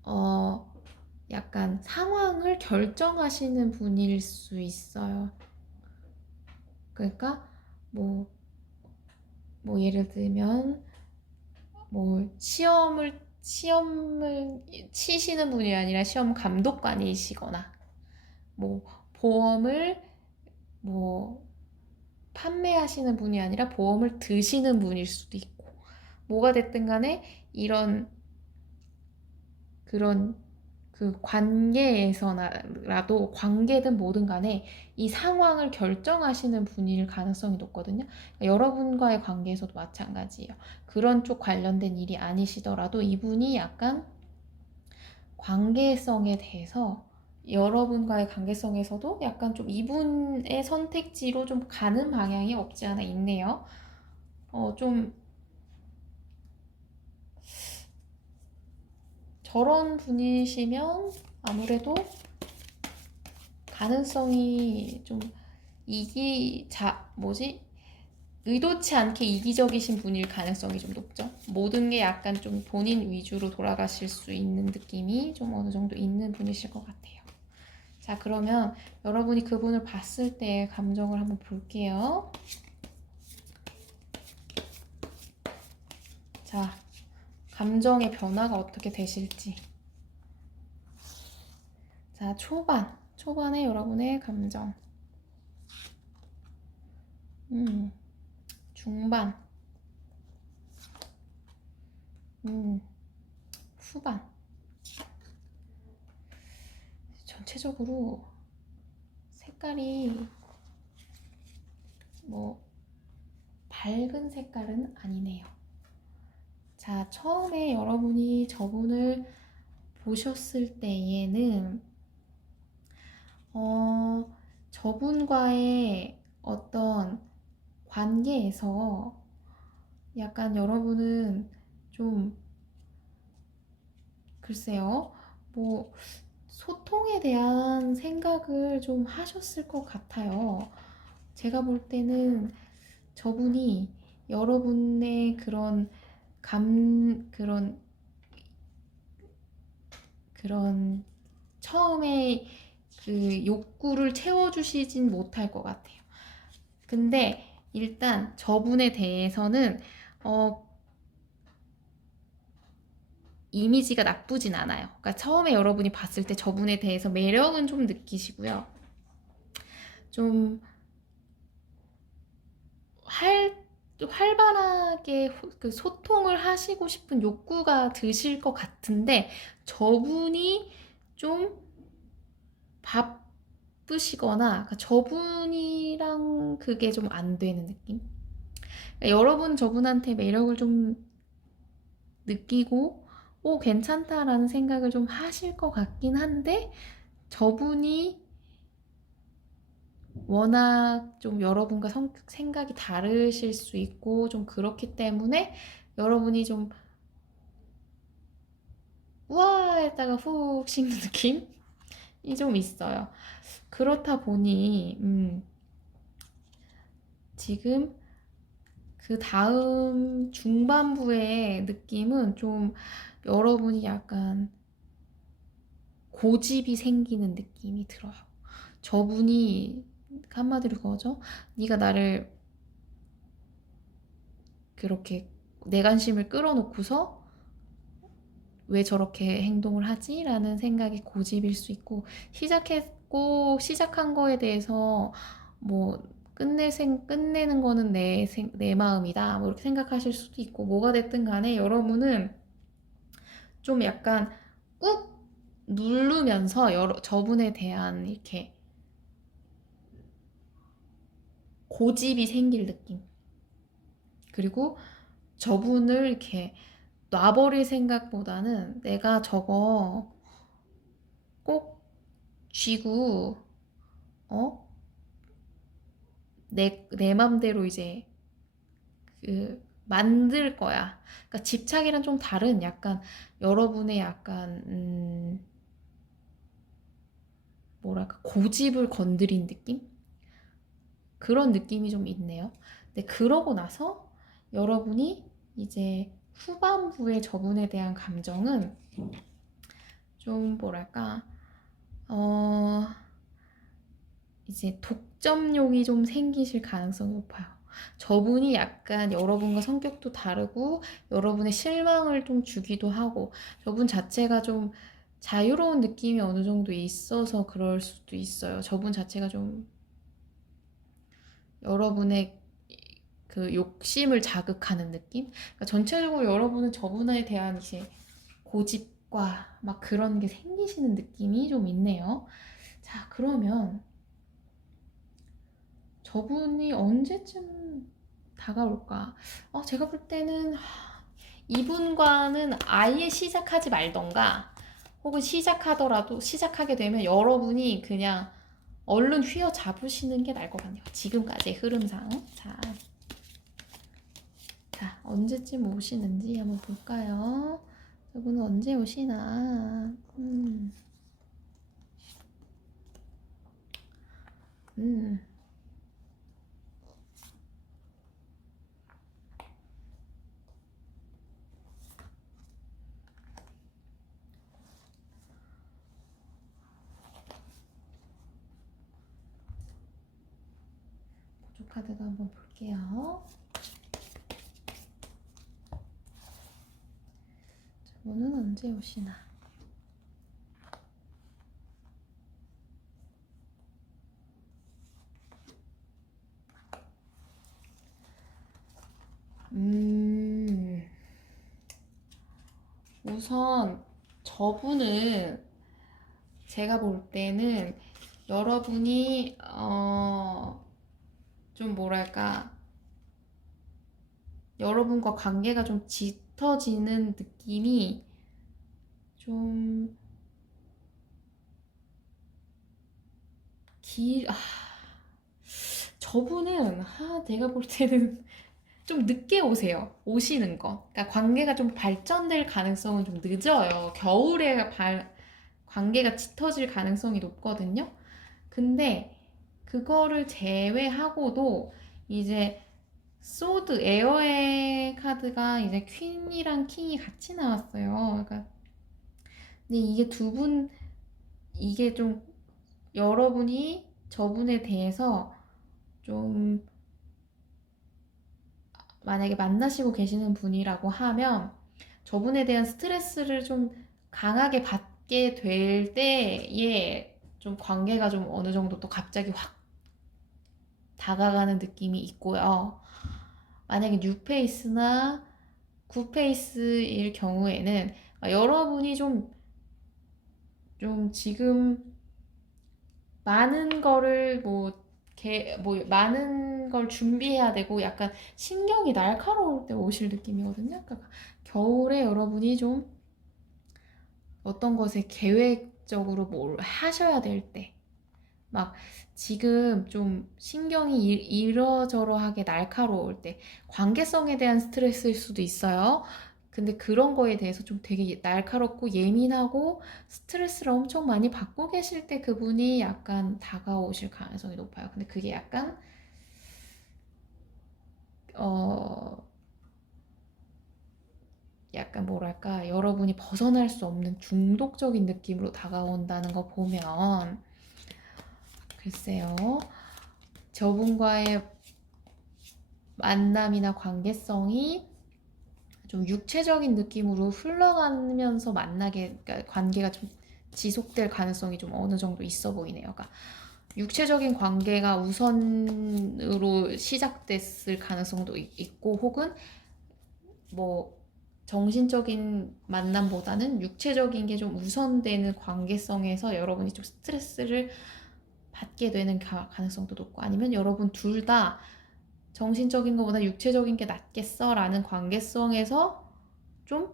어 약간 상황을 결정하시는 분일 수 있어요. 그러니까 뭐, 뭐 예를 들면 뭐 시험을 치시는 분이 아니라 시험 감독관이시거나 뭐 보험을 뭐 판매하시는 분이 아니라 보험을 드시는 분일 수도 있고 뭐가 됐든 간에 이런 그런 그 관계에서라도 관계든 뭐든 간에 이 상황을 결정하시는 분일 가능성이 높거든요. 그러니까 여러분과의 관계에서도 마찬가지예요. 그런 쪽 관련된 일이 아니시더라도 이분이 약간 관계성에 대해서 여러분과의 관계성에서도 약간 좀 이분의 선택지로 좀 가는 방향이 없지 않아 있네요. 좀 저런 분이시면 아무래도 가능성이 좀 의도치 않게 이기적이신 분일 가능성이 좀 높죠. 모든 게 약간 좀 본인 위주로 돌아가실 수 있는 느낌이 좀 어느 정도 있는 분이실 것 같아요. 자, 그러면 여러분이 그분을 봤을 때의 감정을 한번 볼게요. 자, 감정의 변화가 어떻게 되실지. 자, 초반에 여러분의 감정. 중반. 후반. 전체적으로 색깔이 뭐 밝은 색깔은 아니네요. 자, 처음에 여러분이 저분을 보셨을 때에는 저분과의 어떤 관계에서 약간 여러분은 좀 글쎄요, 뭐 소통에 대한 생각을 좀 하셨을 것 같아요. 제가 볼 때는 저분이 여러분의 그런 처음에 그 욕구를 채워주시진 못할 것 같아요. 근데 일단 저분에 대해서는 이미지가 나쁘진 않아요. 그러니까 처음에 여러분이 봤을 때 저분에 대해서 매력은 좀 느끼시고요. 좀 활발하게 그 소통을 하시고 싶은 욕구가 드실 것 같은데 저분이 좀 바쁘시거나 그러니까 저분이랑 그게 좀 안 되는 느낌? 그러니까 여러분 저분한테 매력을 좀 느끼고 괜찮다라는 생각을 좀 하실 것 같긴 한데 저분이 워낙 좀 여러분과 생각이 다르실 수 있고 좀 그렇기 때문에 여러분이 좀 우와 했다가 훅 식는 느낌이 좀 있어요. 그렇다 보니 지금 그 다음 중반부의 느낌은 좀 여러분이 약간 고집이 생기는 느낌이 들어요. 저분이 한마디로 그거죠. 네가 나를 그렇게 내 관심을 끌어놓고서 왜 저렇게 행동을 하지? 라는 생각이 고집일 수 있고 시작한 거에 대해서 뭐 끝내는 거는 내 마음이다 뭐 이렇게 생각하실 수도 있고 뭐가 됐든 간에 여러분은 좀 약간 꾹 누르면서 저분에 대한 이렇게 고집이 생길 느낌 그리고 저분을 이렇게 놔버릴 생각보다는 내가 저거 꼭 쥐고 내 맘대로 이제 만들 거야. 그러니까 집착이랑 좀 다른 약간 여러분의 약간 뭐랄까 고집을 건드린 느낌? 그런 느낌이 좀 있네요. 근데 그러고 나서 여러분이 이제 후반부에 저분에 대한 감정은 좀 뭐랄까 이제 독점욕이 좀 생기실 가능성이 높아요. 저분이 약간 여러분과 성격도 다르고 여러분의 실망을 좀 주기도 하고 저분 자체가 좀 자유로운 느낌이 어느 정도 있어서 그럴 수도 있어요. 저분 자체가 좀 여러분의 그 욕심을 자극하는 느낌? 그러니까 전체적으로 여러분은 저분에 대한 이제 고집과 막 그런 게 생기시는 느낌이 좀 있네요. 자, 그러면 저분이 언제쯤 다가올까? 제가 볼 때는 이분과는 아예 시작하지 말던가 혹은 시작하게 되면 여러분이 그냥 얼른 휘어잡으시는 게 나을 것 같네요. 지금까지의 흐름상. 자, 자, 언제쯤 오시는지 한번 볼까요? 저분은 언제 오시나? 음. 보조 카드도 한번 볼게요. 저분은 언제 오시나? 우선 저분은 제가 볼 때는 여러분이 좀 뭐랄까 여러분과 관계가 좀 짙어지는 느낌이 좀 저분은 내가 볼 때는 좀 늦게 오세요. 오시는 거. 그러니까 관계가 좀 발전될 가능성은 좀 늦어요. 겨울에 관계가 짙어질 가능성이 높거든요. 근데 그거를 제외하고도 이제 소드 에어의 카드가 이제 퀸이랑 킹이 같이 나왔어요. 그러니까 근데 이게 이게 좀 여러분이 저분에 대해서 좀 만약에 만나시고 계시는 분이라고 하면 저분에 대한 스트레스를 좀 강하게 받게 될 때에 좀 관계가 좀 어느 정도 또 갑자기 확 다가가는 느낌이 있고요. 만약에 뉴페이스나 굿페이스일 경우에는 여러분이 좀 지금 많은 거를 많은 걸 준비해야 되고 약간 신경이 날카로울 때 오실 느낌이거든요. 그러니까 겨울에 여러분이 좀 어떤 것에 계획적으로 뭘 하셔야 될 때, 막 지금 좀 신경이 이러저러하게 날카로울 때, 관계성에 대한 스트레스일 수도 있어요. 근데 그런 거에 대해서 좀 되게 날카롭고 예민하고 스트레스를 엄청 많이 받고 계실 때 그분이 약간 다가오실 가능성이 높아요. 근데 그게 어, 약간 뭐랄까, 여러분이 벗어날 수 없는 중독적인 느낌으로 다가온다는 거 보면, 글쎄요, 저분과의 만남이나 관계성이 좀 육체적인 느낌으로 흘러가면서 그러니까 관계가 좀 지속될 가능성이 좀 어느 정도 있어 보이네요. 그러니까 육체적인 관계가 우선으로 시작됐을 가능성도 있고, 혹은 뭐 정신적인 만남보다는 육체적인 게 좀 우선되는 관계성에서 여러분이 좀 스트레스를 받게 되는 가능성도 높고, 아니면 여러분 둘 다 정신적인 것보다 육체적인 게 낫겠어 라는 관계성에서 좀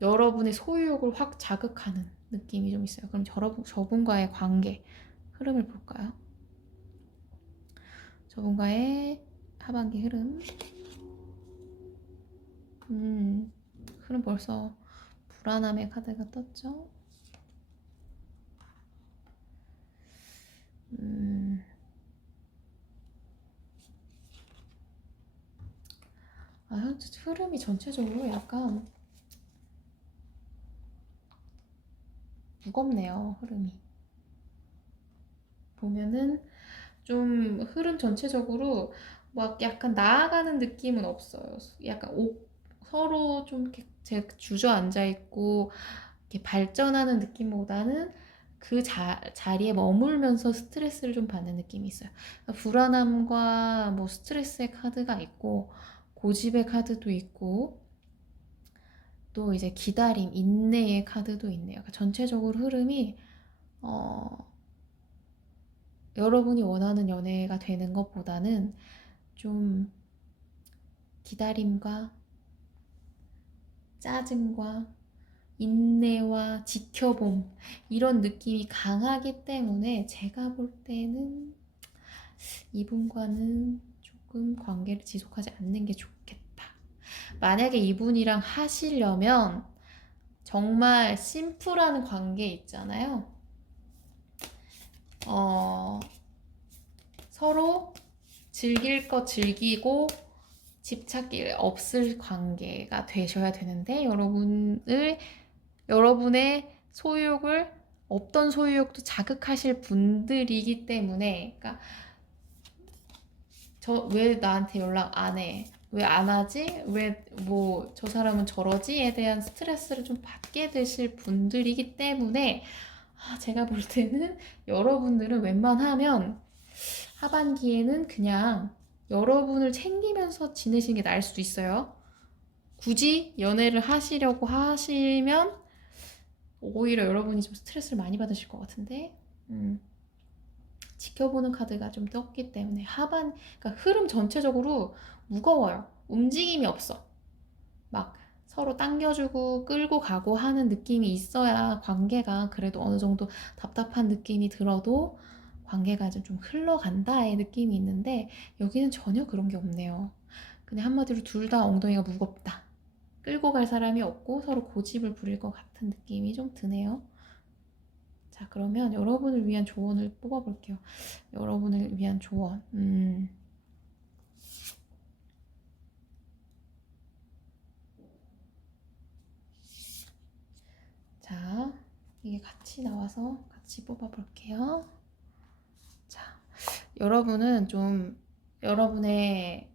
여러분의 소유욕을 확 자극하는 느낌이 좀 있어요. 그럼 저분과의 관계 흐름을 볼까요? 저분과의 하반기 흐름. 흐름 벌써 불안함의 카드가 떴죠? 현재 흐름이 전체적으로 약간 무겁네요, 흐름이. 보면은 좀 흐름 전체적으로 막 약간 나아가는 느낌은 없어요. 약간 서로 좀 이렇게 주저앉아 있고 이렇게 발전하는 느낌보다는 그 자리에 머물면서 스트레스를 좀 받는 느낌이 있어요. 불안함과 뭐 스트레스의 카드가 있고, 고집의 카드도 있고, 또 이제 기다림, 인내의 카드도 있네요. 그러니까 전체적으로 흐름이 여러분이 원하는 연애가 되는 것보다는 좀 기다림과 짜증과 인내와 지켜봄, 이런 느낌이 강하기 때문에 제가 볼 때는 이분과는 조금 관계를 지속하지 않는 게 좋겠다 만약에 이분이랑 하시려면 정말 심플한 관계 있잖아요. 서로 즐길 거 즐기고 집착이 없을 관계가 되셔야 되는데 여러분의 소유욕을 없던 소유욕도 자극하실 분들이기 때문에 그러니까 왜 나한테 연락 안 해? 왜 안 하지? 왜 뭐 저 사람은 저러지?에 대한 스트레스를 좀 받게 되실 분들이기 때문에 제가 볼 때는 여러분들은 웬만하면 하반기에는 그냥 여러분을 챙기면서 지내시는 게 나을 수도 있어요. 굳이 연애를 하시려고 하시면 오히려 여러분이 좀 스트레스를 많이 받으실 것 같은데 지켜보는 카드가 좀 떴기 때문에 그러니까 흐름 전체적으로 무거워요. 움직임이 없어. 막 서로 당겨주고 끌고 가고 하는 느낌이 있어야 관계가 그래도 어느 정도 답답한 느낌이 들어도 관계가 좀 흘러간다의 느낌이 있는데 여기는 전혀 그런 게 없네요. 그냥 한마디로 둘 다 엉덩이가 무겁다. 끌고 갈 사람이 없고 서로 고집을 부릴 것 같은 느낌이 좀 드네요. 자, 그러면 여러분을 위한 조언을 뽑아볼게요. 여러분을 위한 조언. 자, 이게 같이 나와서 같이 뽑아볼게요. 자, 여러분은 좀 여러분을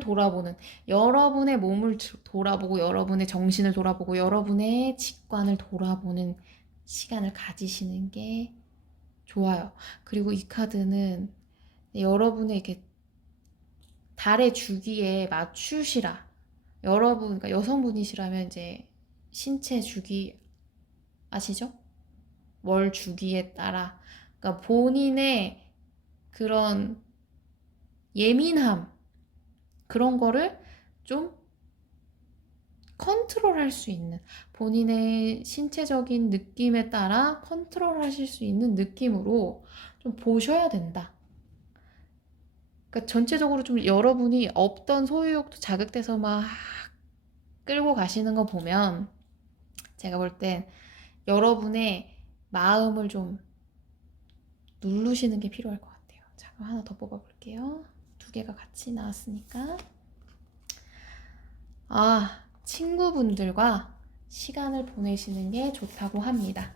돌아보는, 여러분의 몸을 돌아보고, 여러분의 정신을 돌아보고, 여러분의 직관을 돌아보는 시간을 가지시는 게 좋아요. 그리고 이 카드는 여러분의 이렇게 달의 주기에 맞추시라. 그러니까 여성분이시라면 이제 신체 주기 아시죠? 월 주기에 따라. 그러니까 본인의 그런 예민함, 그런 거를 좀 컨트롤할 수 있는 본인의 신체적인 느낌에 따라 컨트롤하실 수 있는 느낌으로 좀 보셔야 된다. 그러니까 전체적으로 좀 여러분이 없던 소유욕도 자극돼서 막 끌고 가시는 거 보면 제가 볼 땐 여러분의 마음을 좀 누르시는 게 필요할 것 같아요. 자, 그럼 하나 더 뽑아볼게요. 두 개가 같이 나왔으니까. 친구분들과 시간을 보내시는 게 좋다고 합니다.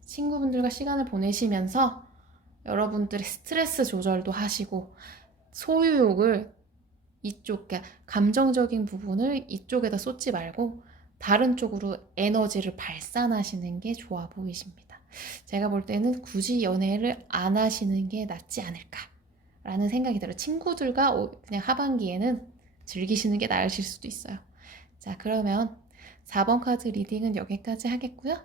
친구분들과 시간을 보내시면서 여러분들의 스트레스 조절도 하시고 소유욕을 그러니까 감정적인 부분을 이쪽에다 쏟지 말고 다른 쪽으로 에너지를 발산하시는 게 좋아 보이십니다. 제가 볼 때는 굳이 연애를 안 하시는 게 낫지 않을까라는 생각이 들어요. 친구들과 그냥 하반기에는 즐기시는 게 나으실 수도 있어요. 자, 그러면 4번 카드 리딩은 여기까지 하겠고요.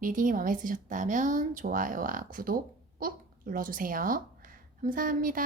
리딩이 마음에 드셨다면 좋아요와 구독 꾹 눌러주세요. 감사합니다.